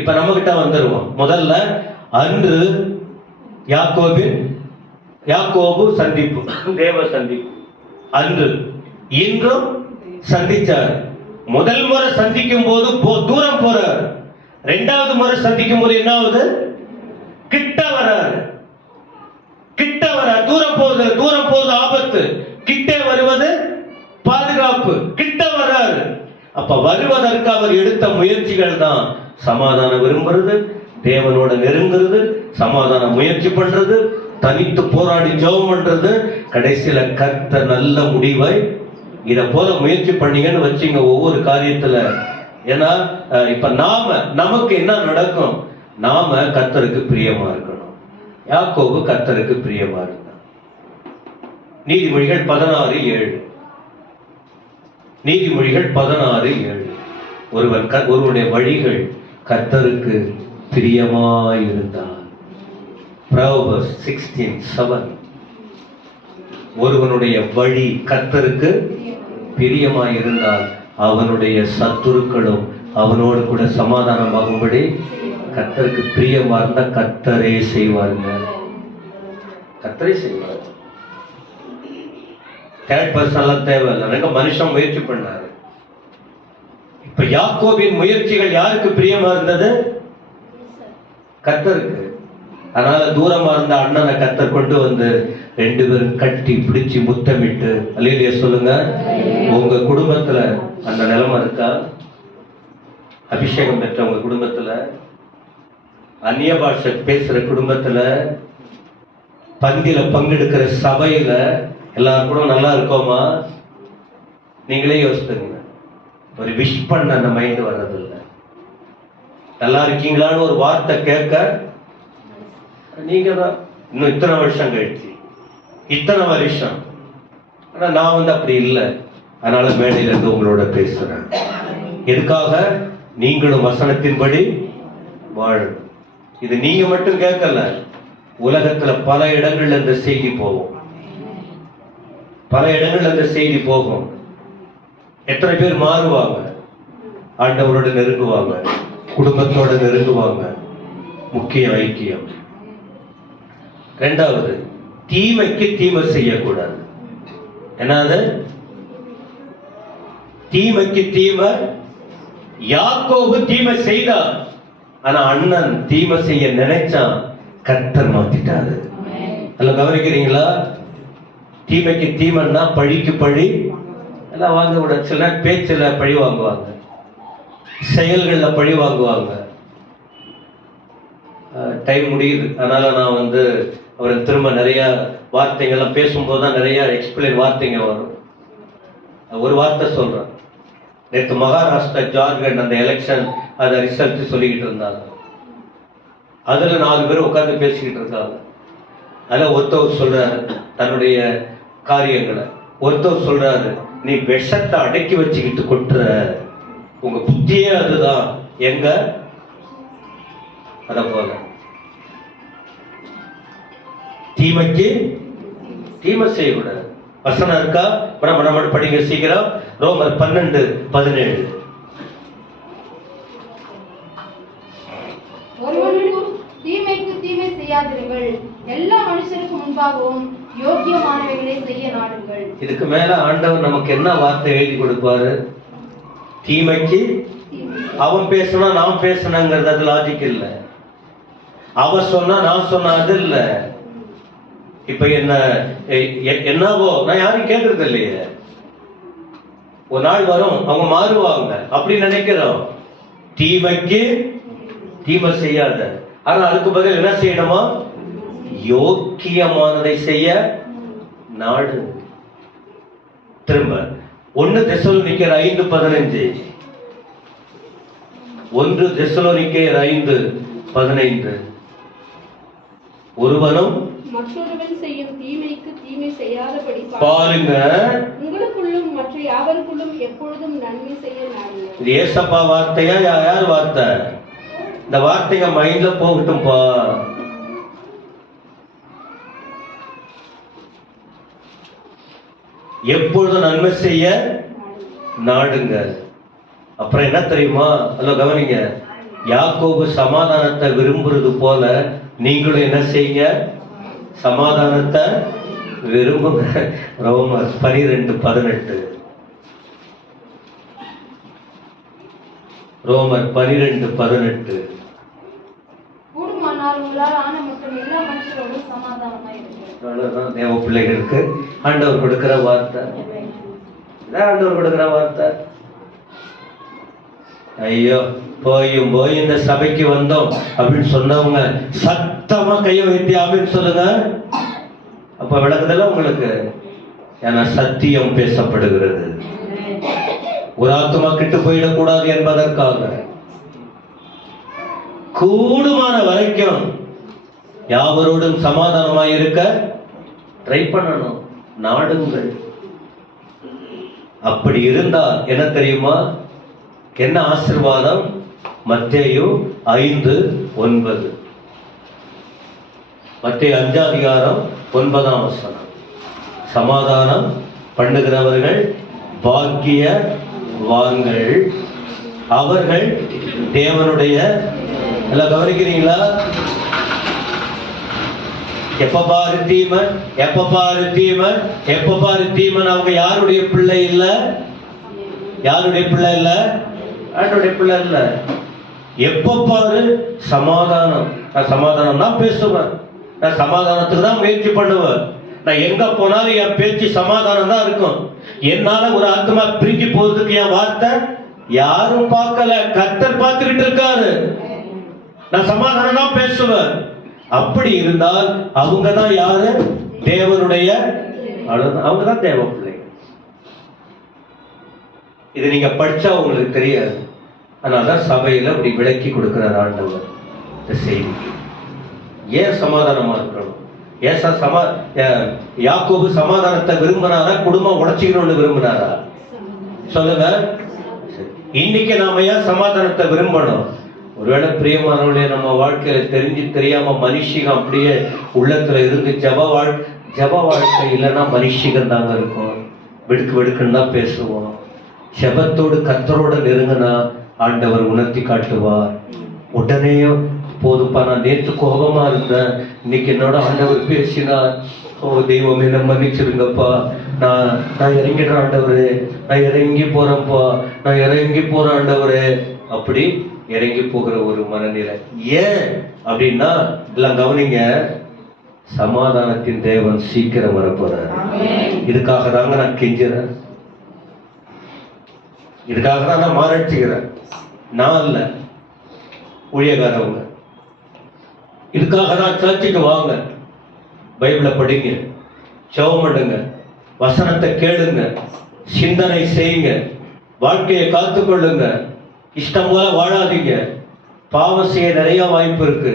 இப்ப நம்ம கிட்ட வந்துருவோம். முதல்ல அன்று யாக்கோபின் யாக்கோபு சந்திப்பு, தேவ சந்திப்பு. அன்று இன்றும் சந்திச்சார். முதல் முறை சந்திக்கும் போது தூரம் போறார். இரண்டாவது முறை சந்திக்கும் போது என்ன ஆகுது? கிட்ட வராரு. கிட்ட வரார். தூரம் போகுது ஆபத்து, கிட்டே வருவது பாதுகாப்பு. கிட்ட வராரு. அப்ப வருவதற்கு அவர் எடுத்த முயற்சிகள் தான் சமாதானம் விரும்புறது, தேவனோட நெருங்குறது, சமாதான முயற்சி பண்றது, தனித்து போராடி ஜெபம் பண்றது. கடைசியில கர்த்தர் நல்ல முடிவை இத போல முயற்சி பண்ணீங்கன்னு வச்சீங்க ஒவ்வொரு காரியத்துல. ஏன்னா இப்ப நமக்கு என்ன நடக்கும்? நாம கர்த்தருக்கு பிரியமா இருக்கணும். யாக்கோபு கர்த்தருக்கு பிரியமா இருந்தார். நீதிமொழிகள் 16:7. நீதிமொழிகள் 16:7. ஒருவனுடைய வழிகள் கர்த்தருக்கு பிரியமாயிருந்தார். Proverbs 16:7. ஒருவனுடைய வழி கர்த்தருக்கு பிரியமாயிருந்தால் அவனுடைய சத்துருக்களும் அவனோடு கூட சமாதானமாகும்படி கர்த்தருக்கு பிரியமா இருந்தா கர்த்தரே செய்வாருங்க. கர்த்தரே செய்வார். தேர்ட் பர்சன் தேவையில்லை. மனுஷன் முயற்சி பண்ணாரு. இப்ப யாக்கோபின் முயற்சிகள் யாருக்கு பிரியமா இருந்தது? கர்த்தருக்கு. அதனால தூரமா இருந்த அண்ணனை கர்த்தர் கொண்டு வந்து 2 பேரும் கட்டி பிடிச்சு முத்தமிட்டு, அல்லேலூயா சொல்லுங்க. உங்க குடும்பத்துல அந்த நிலைமை இருக்கா? அபிஷேகம் பெற்ற உங்க குடும்பத்துல, அந்நிய பாஷை பேசுற குடும்பத்துல, பந்தியில பங்கெடுக்கிற சபையில எல்லாரும் கூட நல்லா இருக்கோமா? நீங்களே யோசித்துங்க. ஒரு விஷ் பண்ண அந்த மைண்ட் வர்றதில்லை. நல்லா இருக்கீங்களான்னு ஒரு வார்த்தை கேட்க நீங்க தான் இன்னும் இத்தனை வருஷம் கழிச்சு, இத்தனை வருஷம். ஆனா நான் அப்படி இல்லை. அதனால மேடையில இருந்து உங்களோட பேசுறேன். எதுக்காக? நீங்களும் வசனத்தின்படி வாழணும். இது நீங்க மட்டும் கேட்கல, உலகத்துல பல இடங்கள்ல இந்த செய்தி போகும். பல இடங்கள்ல இந்த செய்தி போகும். எத்தனை பேர் மாறுவாங்க? ஆண்டவரோட நெருங்குவாங்க, குடும்பத்தோட நெருங்குவாங்க. முக்கிய ஐக்கியம். இரண்டாவது, தீமைக்கு தீமை செய்யக்கூடாது. என்னது? தீமைக்கு தீமை. யாக்கோபு தீமை செய்தான். ஆனா அண்ணன் தீமை செய்ய நினைச்சான், கர்த்தர் மாத்திட்டாரு. அல்ல, கவனிக்கிறீங்களா? தீமைக்கு தீமைன்னா பழிக்கு பழி எல்லாம் வாங்க விட. சில பேச்சுல பழி வாங்குவாங்க, செயல்கள்ல பழி வாங்குவாங்க. டைம் முடியுது. அதனால நான் அவரை திரும்ப நிறைய வார்த்தைகள்லாம் பேசும்போது தான் நிறைய எக்ஸ்பிளைன் வார்த்தைங்க வரும். ஒரு வார்த்தை சொல்றேன். நேற்று மகாராஷ்டிரா ஜார்க்கண்ட் அந்த எலெக்ஷன் அதை ரிசல்ட் சொல்லிக்கிட்டு இருந்தாங்க. அதுல 4 பேர் உட்கார்ந்து பேசிக்கிட்டு இருக்காங்க. அதுல ஒருத்தவர் சொல்றாரு தன்னுடைய காரியங்களை. ஒருத்தவர் சொல்றாரு, நீ விஷத்தை அடக்கி வச்சுக்கிட்டு கொட்டுற, உங்க புத்தியே அதுதான். எங்க? அத போல தீமைக்கு தீமை செய்யக்கூடாது. வசனம் இருக்கா? மனம் படிங்க சீக்கிரம். ரோமர் 12:17. ஒருவனுக்கும் தீமைக்கு தீமை செய்யாதிருங்கள், எல்லா மனுஷருக்கும் முன்பாகவும் யோக்கியமானவைகளை செய்ய நாடுங்கள். இதுக்கு மேல ஆண்டவர் நமக்கு என்ன வார்த்தை எழுதி கொடுப்பாரு? தீமைக்கு அவன் பேசினா நான் பேசினங்கிறது அது லாஜிக் இல்ல. அவ சொன்னா நான் சொன்ன அது இல்ல. இப்ப என்னவோ நான் யாரும் கேட்கறது இல்லையே. ஒரு நாள் வரும், அவங்க மாறுவாங்க அப்படி நினைக்கிறோம். தீமைக்கு தீமை செய்யாத. ஆனா அதுக்கு பதில் என்ன செய்யணுமா? யோக்கியமானதை செய்ய நாடு. திரும்ப 1 தெசலோனிக்கேயர் 5:15. 1 தெசலோனிக்கேயர் 5:15. ஒருவனும் மற்றொருவன் செய்யும் தீமைக்கு தீமை செய்யாதபடி பாருங்க. உங்களுக்குள்ளும் மற்ற யாவருக்குள்ளும் எப்பொழுதும் நன்மை செய்ய நாடுங்கள். இது ஏசப்பா வார்த்தையா? யார் வார்த்தை? இந்த வார்த்தைங்க மைண்ட்ல போகட்டும்பா. எப்பொழுதும் நன்மை செய்ய நாடுங்க. அப்புறம் என்ன தெரியுமா? அல்ல, கவனிங்க. யாக்கோபு சமாதானத்தை விரும்புறது போல நீங்களும் என்ன செய்யுங்க? சமாதானத்தை விரும்புங்க. ரோமர் 12:18. ரோமர் 12:18. கூடுமானால் உங்களால் ஆன மக்கள் எல்லா மனுஷரோடும் சமாதானமாய் இருக்கிறது. அவ்வளவுதான் தேவ பிள்ளைகளுக்கு ஆண்டவர் கொடுக்கிற வார்த்தை. இதான் ஆண்டவர் கொடுக்கிற வார்த்தை. ஐயோ போயும் போய் இந்த சபைக்கு வந்தோம் அப்படின்னு சொன்னவங்க சத்தமா கையை வைத்து ஆமென் சொல்லுங்க. அப்ப விளக்குதெல்லாம் உங்களுக்கு. ஏன்னா சத்தியம் பேசப்படுகிறது. ஒரு ஆத்துமா கெட்டு போயிடக்கூடாது என்பதற்காக கூடுமான வரைக்கும் யாவரோடும் சமாதானமாய் இருக்க ட்ரை பண்ணணும், நாடுங்கள். அப்படி இருந்தால் என்ன தெரியுமா, என்ன ஆசீர்வாதம்? மத்தேயு 5:9. மத்தேயு 5:9. சமாதானம் பண்ணுகிறவர்கள் பாக்கியவான்கள், அவர்கள் தேவனுடைய. எல்லாம் கவனிக்கிறீங்களா? எப்ப பாரு தீமன், எப்ப பாரு தீமன், எப்ப பாரு தீமன். அவங்க யாருடைய பிள்ளை இல்ல? யாருடைய பிள்ளை இல்ல? ஆண்டோடைய பிள்ளை இல்ல. எப்ப பாரு சமாதானம். நான் சமாதானம் தான் பேசுவேன், நான் சமாதானத்துக்கு தான் முயற்சி பண்ணுவேன். நான் எங்க போனாலும் என் பேச்சு சமாதானம் தான் இருக்கும். என்னால ஒரு ஆத்மா பிரிஞ்சு போறதுக்கு என் வார்த்தை யாரும் பார்க்கல, கர்த்தர் பார்த்துக்கிட்டு இருக்காரு. நான் சமாதானம் தான் பேசுவேன். அப்படி இருந்தால் அவங்க தான் யாரு? தேவனுடைய. அவங்க தான் தேவ பிள்ளை. இது நீங்க படிச்சா உங்களுக்கு தெரியாது. அதனாலதான் சபையில அப்படி விளக்கி கொடுக்கிறார் ஆண்டவர் இந்த செய்தி. ஏன் சமாதானமா இருக்கணும்? யாக்கோபு சமாதானத்தை விரும்பினாரா, குடும்பம் உடைச்சிக்கணும்னு விரும்பினாரா? சொல்லுங்க. இன்னைக்கு நாம ஏன் சமாதானத்தை விரும்பணும்? ஒருவேளை பிரியமானவர்களே, நம்ம வாழ்க்கையில தெரிஞ்சு தெரியாம மனுஷிகம் அப்படியே உள்ளத்துல இருந்து ஜப வாழ்க்கை இல்லைன்னா மனுஷிகம் தாங்க இருக்கும். வெடுக்கு வெடுக்குன்னு தான் பேசுவோம். ஜபத்தோடு கர்த்தரோட நெருங்கினா ஆண்டவர் உணர்த்தி காட்டுவார். உடனே போதுப்பா, நான் நேற்று கோபமா இருந்தேன், இன்னைக்கு என்னோட ஆண்டவர் பேசினார், ஓ தெய்வம் என்ன மன்னிச்சிருங்கப்பா, நான் இறங்கிடுறேன் ஆண்டவரே, நான் இறங்கி போறேன்ப்பா, நான் இறங்கி போறேன் ஆண்டவரே. அப்படி இறங்கி போகிற ஒரு மனநிலை. ஏன் அப்படின்னா, எல்லாம் கவனிங்க, சமாதானத்தின் தேவன் சீக்கிரம் வரப்போறார். இதுக்காக தாங்க நான் கெஞ்சுறேன், இதுக்காக தான் நான் மாரடிச்சுக்கிறேன். நான் இல்ல, ஊழியக்காரவங்க. இதுக்காக தான் சர்ச்சுக்கு வாங்க, பைபிளை படிங்க, ஜெபம் பண்ணுங்க, வசனத்தை கேளுங்க, சிந்தனை செய்யுங்க, வாழ்க்கையை காத்துக்கொள்ளுங்க. இஷ்டம் போல வாழாதீங்க. பாவம் செய்ய நிறைய வாய்ப்பு இருக்கு.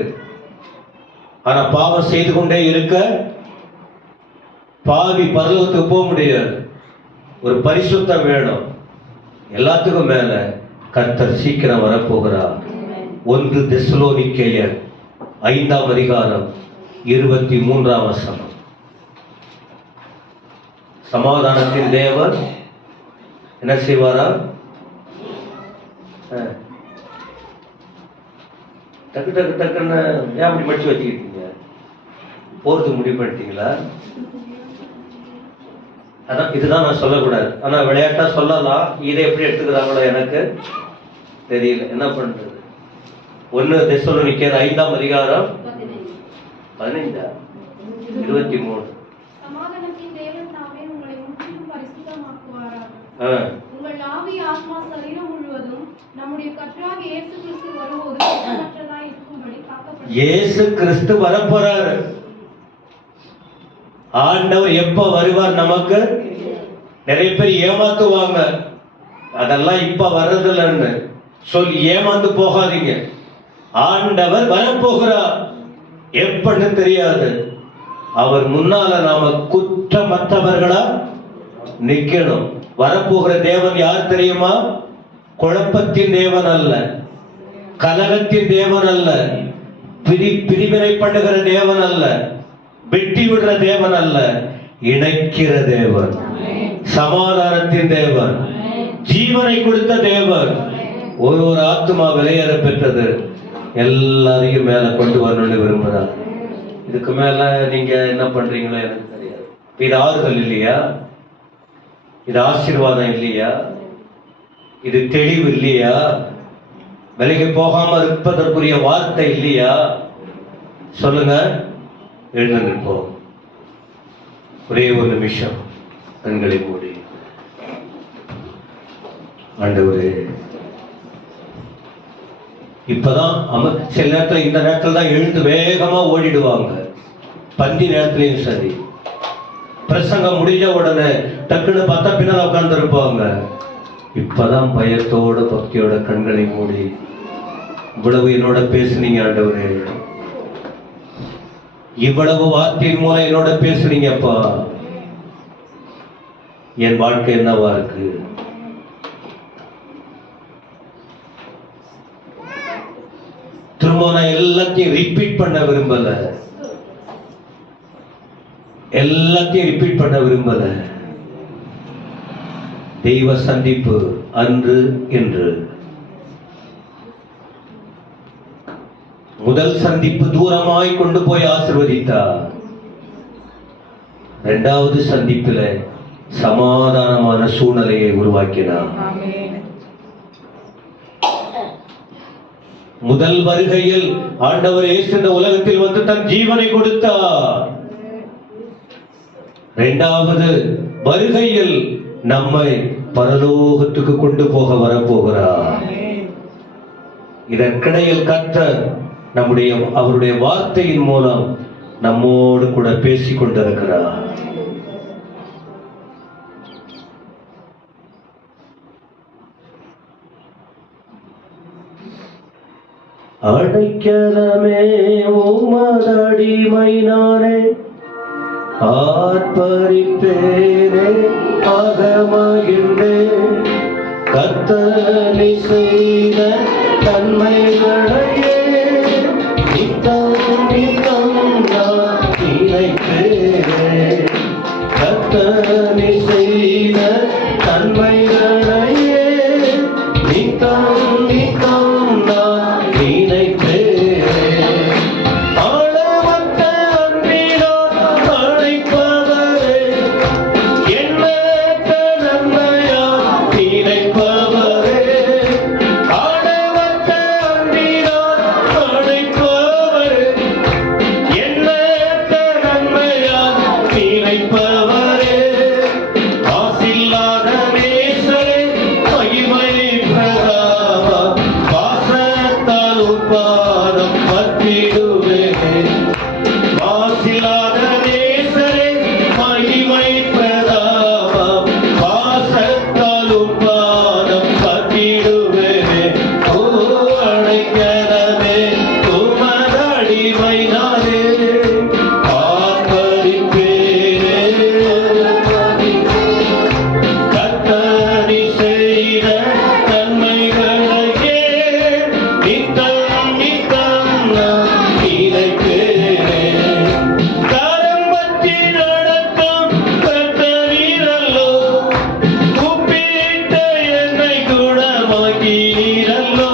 ஆனா பாவம் செய்து கொண்டே இருக்க பாவி பரலோகத்துக்கு போக முடியாது. ஒரு பரிசுத்தம் வேணும். எல்லாத்துக்கும் மேல கர்த்தர் சீக்கிரம் வரப்போகிறார். 1 தெசலோனிக்கேயர் 5:23. சமாதானத்தின் தேவன் என்ன செய்வாரா? டக்கு டக்கு டக்குன்னு ஏன் அப்படி மடிச்சு வச்சுக்கிட்டீங்க? போறதுக்கு முடிவு பண்ணிட்டீங்களா? அதான் இதுதான் நான் சொல்லக்கூடாது. ஆனா விளையாட்டா சொல்லலாம். இதை எப்படி எடுத்துக்கிறாங்களோ எனக்கு தெரியல. என்ன பண்றது? 1 தெசலோனிக்கேயர் 5:15-23. சமாதானத்தின் தேவன் தாமே உங்களை முற்றிலும் பரிசுத்தமாக்குவாராக. உங்கள் ஆவி, ஆத்மா, சரீரம் முழுவதும் நம்முடைய கர்த்தராகிய இயேசு கிறிஸ்து வரும்போது குற்றமற்றதாய் இருக்கும்படி காக்கப்படும். இயேசு கிறிஸ்து வரப்போறாரு. ஆண்டவர் எப்ப வருவார் நமக்கு? நிறைய பேர் ஏமாத்துவாங்க, அதெல்லாம் இப்ப வர்றதில்லைன்னு சொல்லி ஏமாந்து போகாதீங்க. ஆண்டவர் வரப்போகிறார். எப்பன்னு தெரியாது. அவர் முன்னால நாம குற்றமற்றவர்களா நிக்கணும். வரப்போகிற தேவன் யார் தெரியுமா? குழப்பத்தின் தேவன் அல்ல, கலகத்தின் தேவன் அல்ல, பிரிவினை பண்ணுகிற தேவன் அல்ல, வெட்டி விடுற தேவன் அல்ல, இணைக்கிற தேவன், சமாதானத்தின் தேவன், ஜீவனை கொடுத்த தேவன். ஒரு ஆத்மா விலையேற பெற்றது எல்லாரையும் மேல கொண்டு வரணும்னு விரும்புகிறார். இதுக்கு மேல நீங்க என்ன பண்றீங்களோ எனக்கு தெரியாது. இது ஆறுதல் இல்லையா? இது ஆசீர்வாதம் இல்லையா? இது தெளிவு இல்லையா? விலகி போகாம இருப்பதற்குரிய வார்த்தை இல்லையா? சொல்லுங்க. எழுந்து நிற்போம். ஒரே ஒரு நிமிஷம் கண்களை மூடி. ஆண்டவரே, இப்பதான் சில நேரத்துல இந்த நேரத்துல தான் எழுந்து வேகமா ஓடிடுவாங்க. பந்தி நேரத்திலையும் சரி, பிரசங்கம் முடிஞ்ச உடனே டக்குன்னு பார்த்தா பின்னால உட்கார்ந்து இருப்பாங்க. இப்பதான் பயத்தோட பக்தியோட கண்களை மூடி இவ்வளவு என்னோட பேசுனீங்க ஆண்டவரே, இவ்வளவு வார்த்தையின் மூலம் என்னோட பேசுனீங்கப்பா. என் வாழ்க்கை என்னவா இருக்கு? திரும்ப நான் எல்லாத்தையும் ரிப்பீட் பண்ண விரும்பல. எல்லாத்தையும் ரிப்பீட் பண்ண விரும்பல. தெய்வ சந்திப்பு அன்று என்று. முதல் சந்திப்பு தூரமாய் கொண்டு போய் ஆசீர்வதித்தார். இரண்டாவது சந்திப்பில சமாதானமான சூழ்நிலையை உருவாக்கினார். முதல் வருகையில் ஆண்டவர் இயேசு இந்த உலகத்தில் வந்து தன் ஜீவனை கொடுத்தார். இரண்டாவது வருகையில் நம்மை பரலோகத்துக்கு கொண்டு போக வரப்போகிறார். இதற்கிடையில் கர்த்தர் அவருடைய வார்த்தையின் மூலம் நம்மோடு கூட பேசிக் கொண்டிருக்கிறார். அடைக்கலமே உமதடிமை நானே, ஆர்ப்பரிப்பேனே அகமகிழ்ந்தே, கர்த்தர் செய்த தன்மைகளையே நித்தம் நித்தம் நான் நினைப்பேன். கர்த்தர் செய்த தன்மைகளையே நித்தம் நித்தம் நான் நினைப்பேன். ஆழமற்ற அன்பினால் அழைப்பவரே, எண்ணற்ற நன்மையால் நினைப்பவரே. ஆழமற்ற அன்பினால் அழைப்பவரே, எண்ணற்ற நன்மையால் நினைப்பவரே. ஆசில்லாத நேசரே, மகிமை பிரதாபா, வாசத்தால் உப்பாதம் பற்றிடுவேன். வாசில்லாத நேசரே, மகிமை பிரதாபா, வாசத்தால் உப்பாதம் பற்றிடுவேன். ஓ அடைக்கலமே உமதடிமை நானே, ஆர்ப்பரிப்பேனே கர்த்தர் செய்த நன்மைகளையே நித்தம் நித்தம் நான் நினைப்பேன். கரம் பற்றி நடக்கும் கர்த்தரீரல்லோ, கூப்பிட்ட என்னை குணமாக்கினீரல்லோ.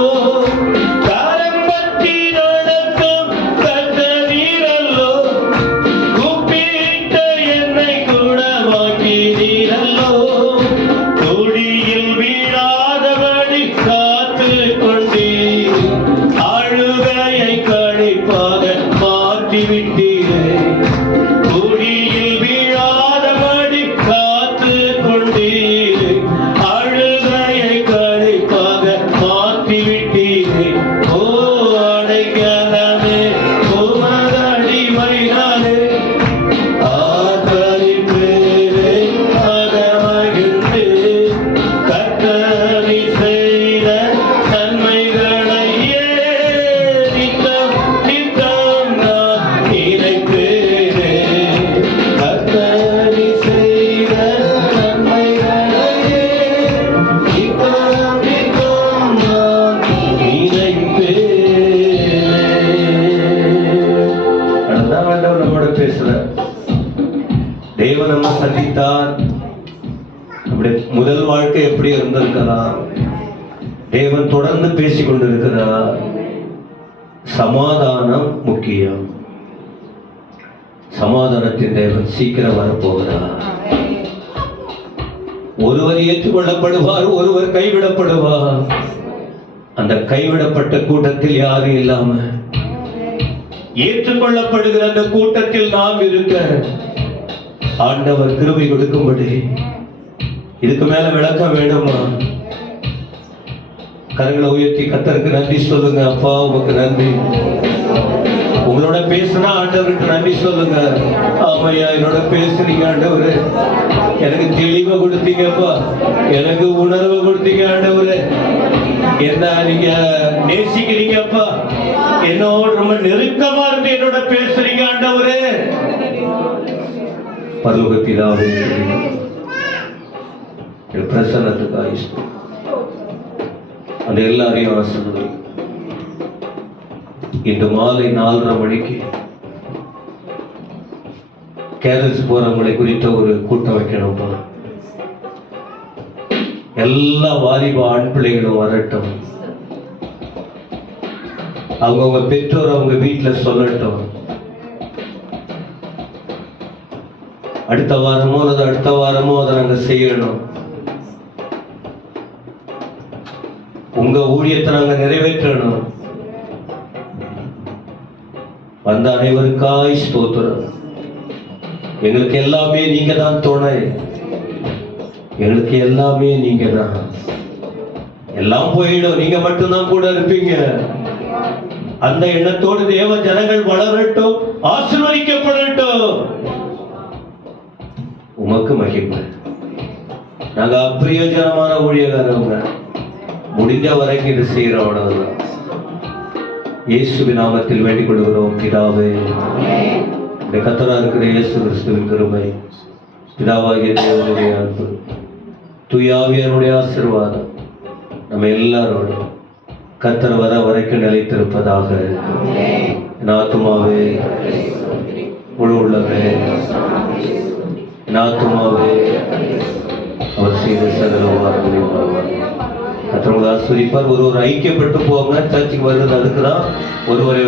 கரம் பற்றி நடக்கும் கர்த்தரீரல்லோ, கூப்பிட்ட என்னை குணமாக்கினீரல்லோ. குழியில் வீழாதபடி காத்துக் கொண்டீர், அழுகையை களிப்பாக மாற்றிவிட்டீரே. குழியில் வீழாதபடி காத்துக் கொண்டீர், அழுகையை களிப்பாக மாற்றிவிட்டீரே. ஓ அடைக்கலமே உமதடிமை நானே, ஆர்ப்பரிப்பேனே அகமகிழ்ந்தே, கர்த்தர் செய்த நன்மைகளையே நித்தம் நித்தம் நான் நினைப்பேனே. கர்த்தர் செய்த நன்மைகளையே நித்தம் நித்தம் நான் நினைப்பேனே. அதுதான் ஆண்டவர் நம்மோட பேசுற. தேவன் நம்ம சந்தித்தார். அப்படி முதல் வாழ்க்கை எப்படி இருந்திருக்கலாம்? தேவன் தொடர்ந்து பேசிக் கொண்டிருக்கிறார். சமாதானம் முக்கியம். சமாதானத்தின் தேவன் சீக்கிரம் வரப்போகிறார். ஒருவர் ஏற்றுக்கொள்ளப்படுவார், ஒருவர் கைவிடப்படுவார். அந்த கைவிடப்பட்ட கூட்டத்தில் யாரும் இல்லாம ஏற்றுக்கொள்ளப்படுகிற அந்த கூட்டத்தில் நாம் இருக்க ஆண்டவர் கிருபை கொடுக்கும்படி இதுக்கு மேல விளக்கம் வேணுமா? கரங்களை உயர்த்தி கர்த்தருக்கு நன்றி சொல்லுங்க. அப்பா உமக்கு நன்றி. உங்களோட பேசுனா ஆண்டவருக்கு நன்றி சொல்லுங்க. ஆமையா, என்னோட பேசுறீங்க ஆண்டவரு, எனக்கு தெளிவை கொடுத்தீங்கப்பா, எனக்கு உணர்வு கொடுத்தீங்க ஆண்டவரு, என்ன நீங்க நேசிக்கிறீங்கப்பா, என்னோட ரொம்ப நெருக்கமா இருந்து என்னோட பேசுறீங்க ஆண்டவரு. பரலோகத்திலாவே பிரசன்னத்துக்காக அந்த எல்லாரையும் ஆசீர்வதிங்க. இன்று மாலை 4:30 மணிக்கு கேரல்ஸ் போறவங்களை குறித்த ஒரு கூட்டம் வைக்கணும்ப்பா. எல்லா வாலிப ஆண் பிள்ளைகளும் வரட்டும். அவங்கவுங்க பெற்றோர் அவங்க வீட்டுல சொல்லட்டும். அடுத்த வாரமோ அல்லது அடுத்த வாரமோ அதை நாங்க செய்யணும். உங்க ஊழியத்தை நாங்க நிறைவேற்றணும். வந்த அனைவருக்காய் ஸ்தோத்திரம். எங்களுக்கு எல்லாமே நீங்க தான் துணை, எங்களுக்கு எல்லாமே நீங்க தான். எல்லாம் போயிடும், நீங்க மட்டும்தான் கூட இருப்பீங்க. அந்த எண்ணத்தோடு தேவ ஜனங்கள் வளரட்டும், ஆசீர்வதிக்கப்படட்டும். உமக்கு மகிமை. நாங்க அப்பிரயோஜனமான ஊழியக்காரங்க, முடிஞ்ச வரைக்கும் இது செய்யறோம். அவ்வளவுதான். இயேசுவின் நாமத்தில் வேண்டிக் கொள்கிறோம் பிதாவே. இந்த கர்த்தரா இருக்கிற இயேசு கிறிஸ்துவின் கிருபை, பிதாவாகிய தேவனுடைய அன்பு, தூய ஆவியானுடைய ஆசீர்வாதம் நம்ம எல்லாரோடும் கர்த்தர் வர வரைக்கும் நிலைத்திருப்பதாக. என் ஆத்துமாவே முழு உள்ளமே, என் ஆத்துமாவே அவர் செய்த சகல உபகாரங்களையும் மறவாதே. கர்த்தர் உங்களை ஆசீர்வதிப்பார். ஒரு ஐக்கியப்பட்டு போங்க. சர்ச்சுக்கு வருவது அதுக்குதான். ஒருவரை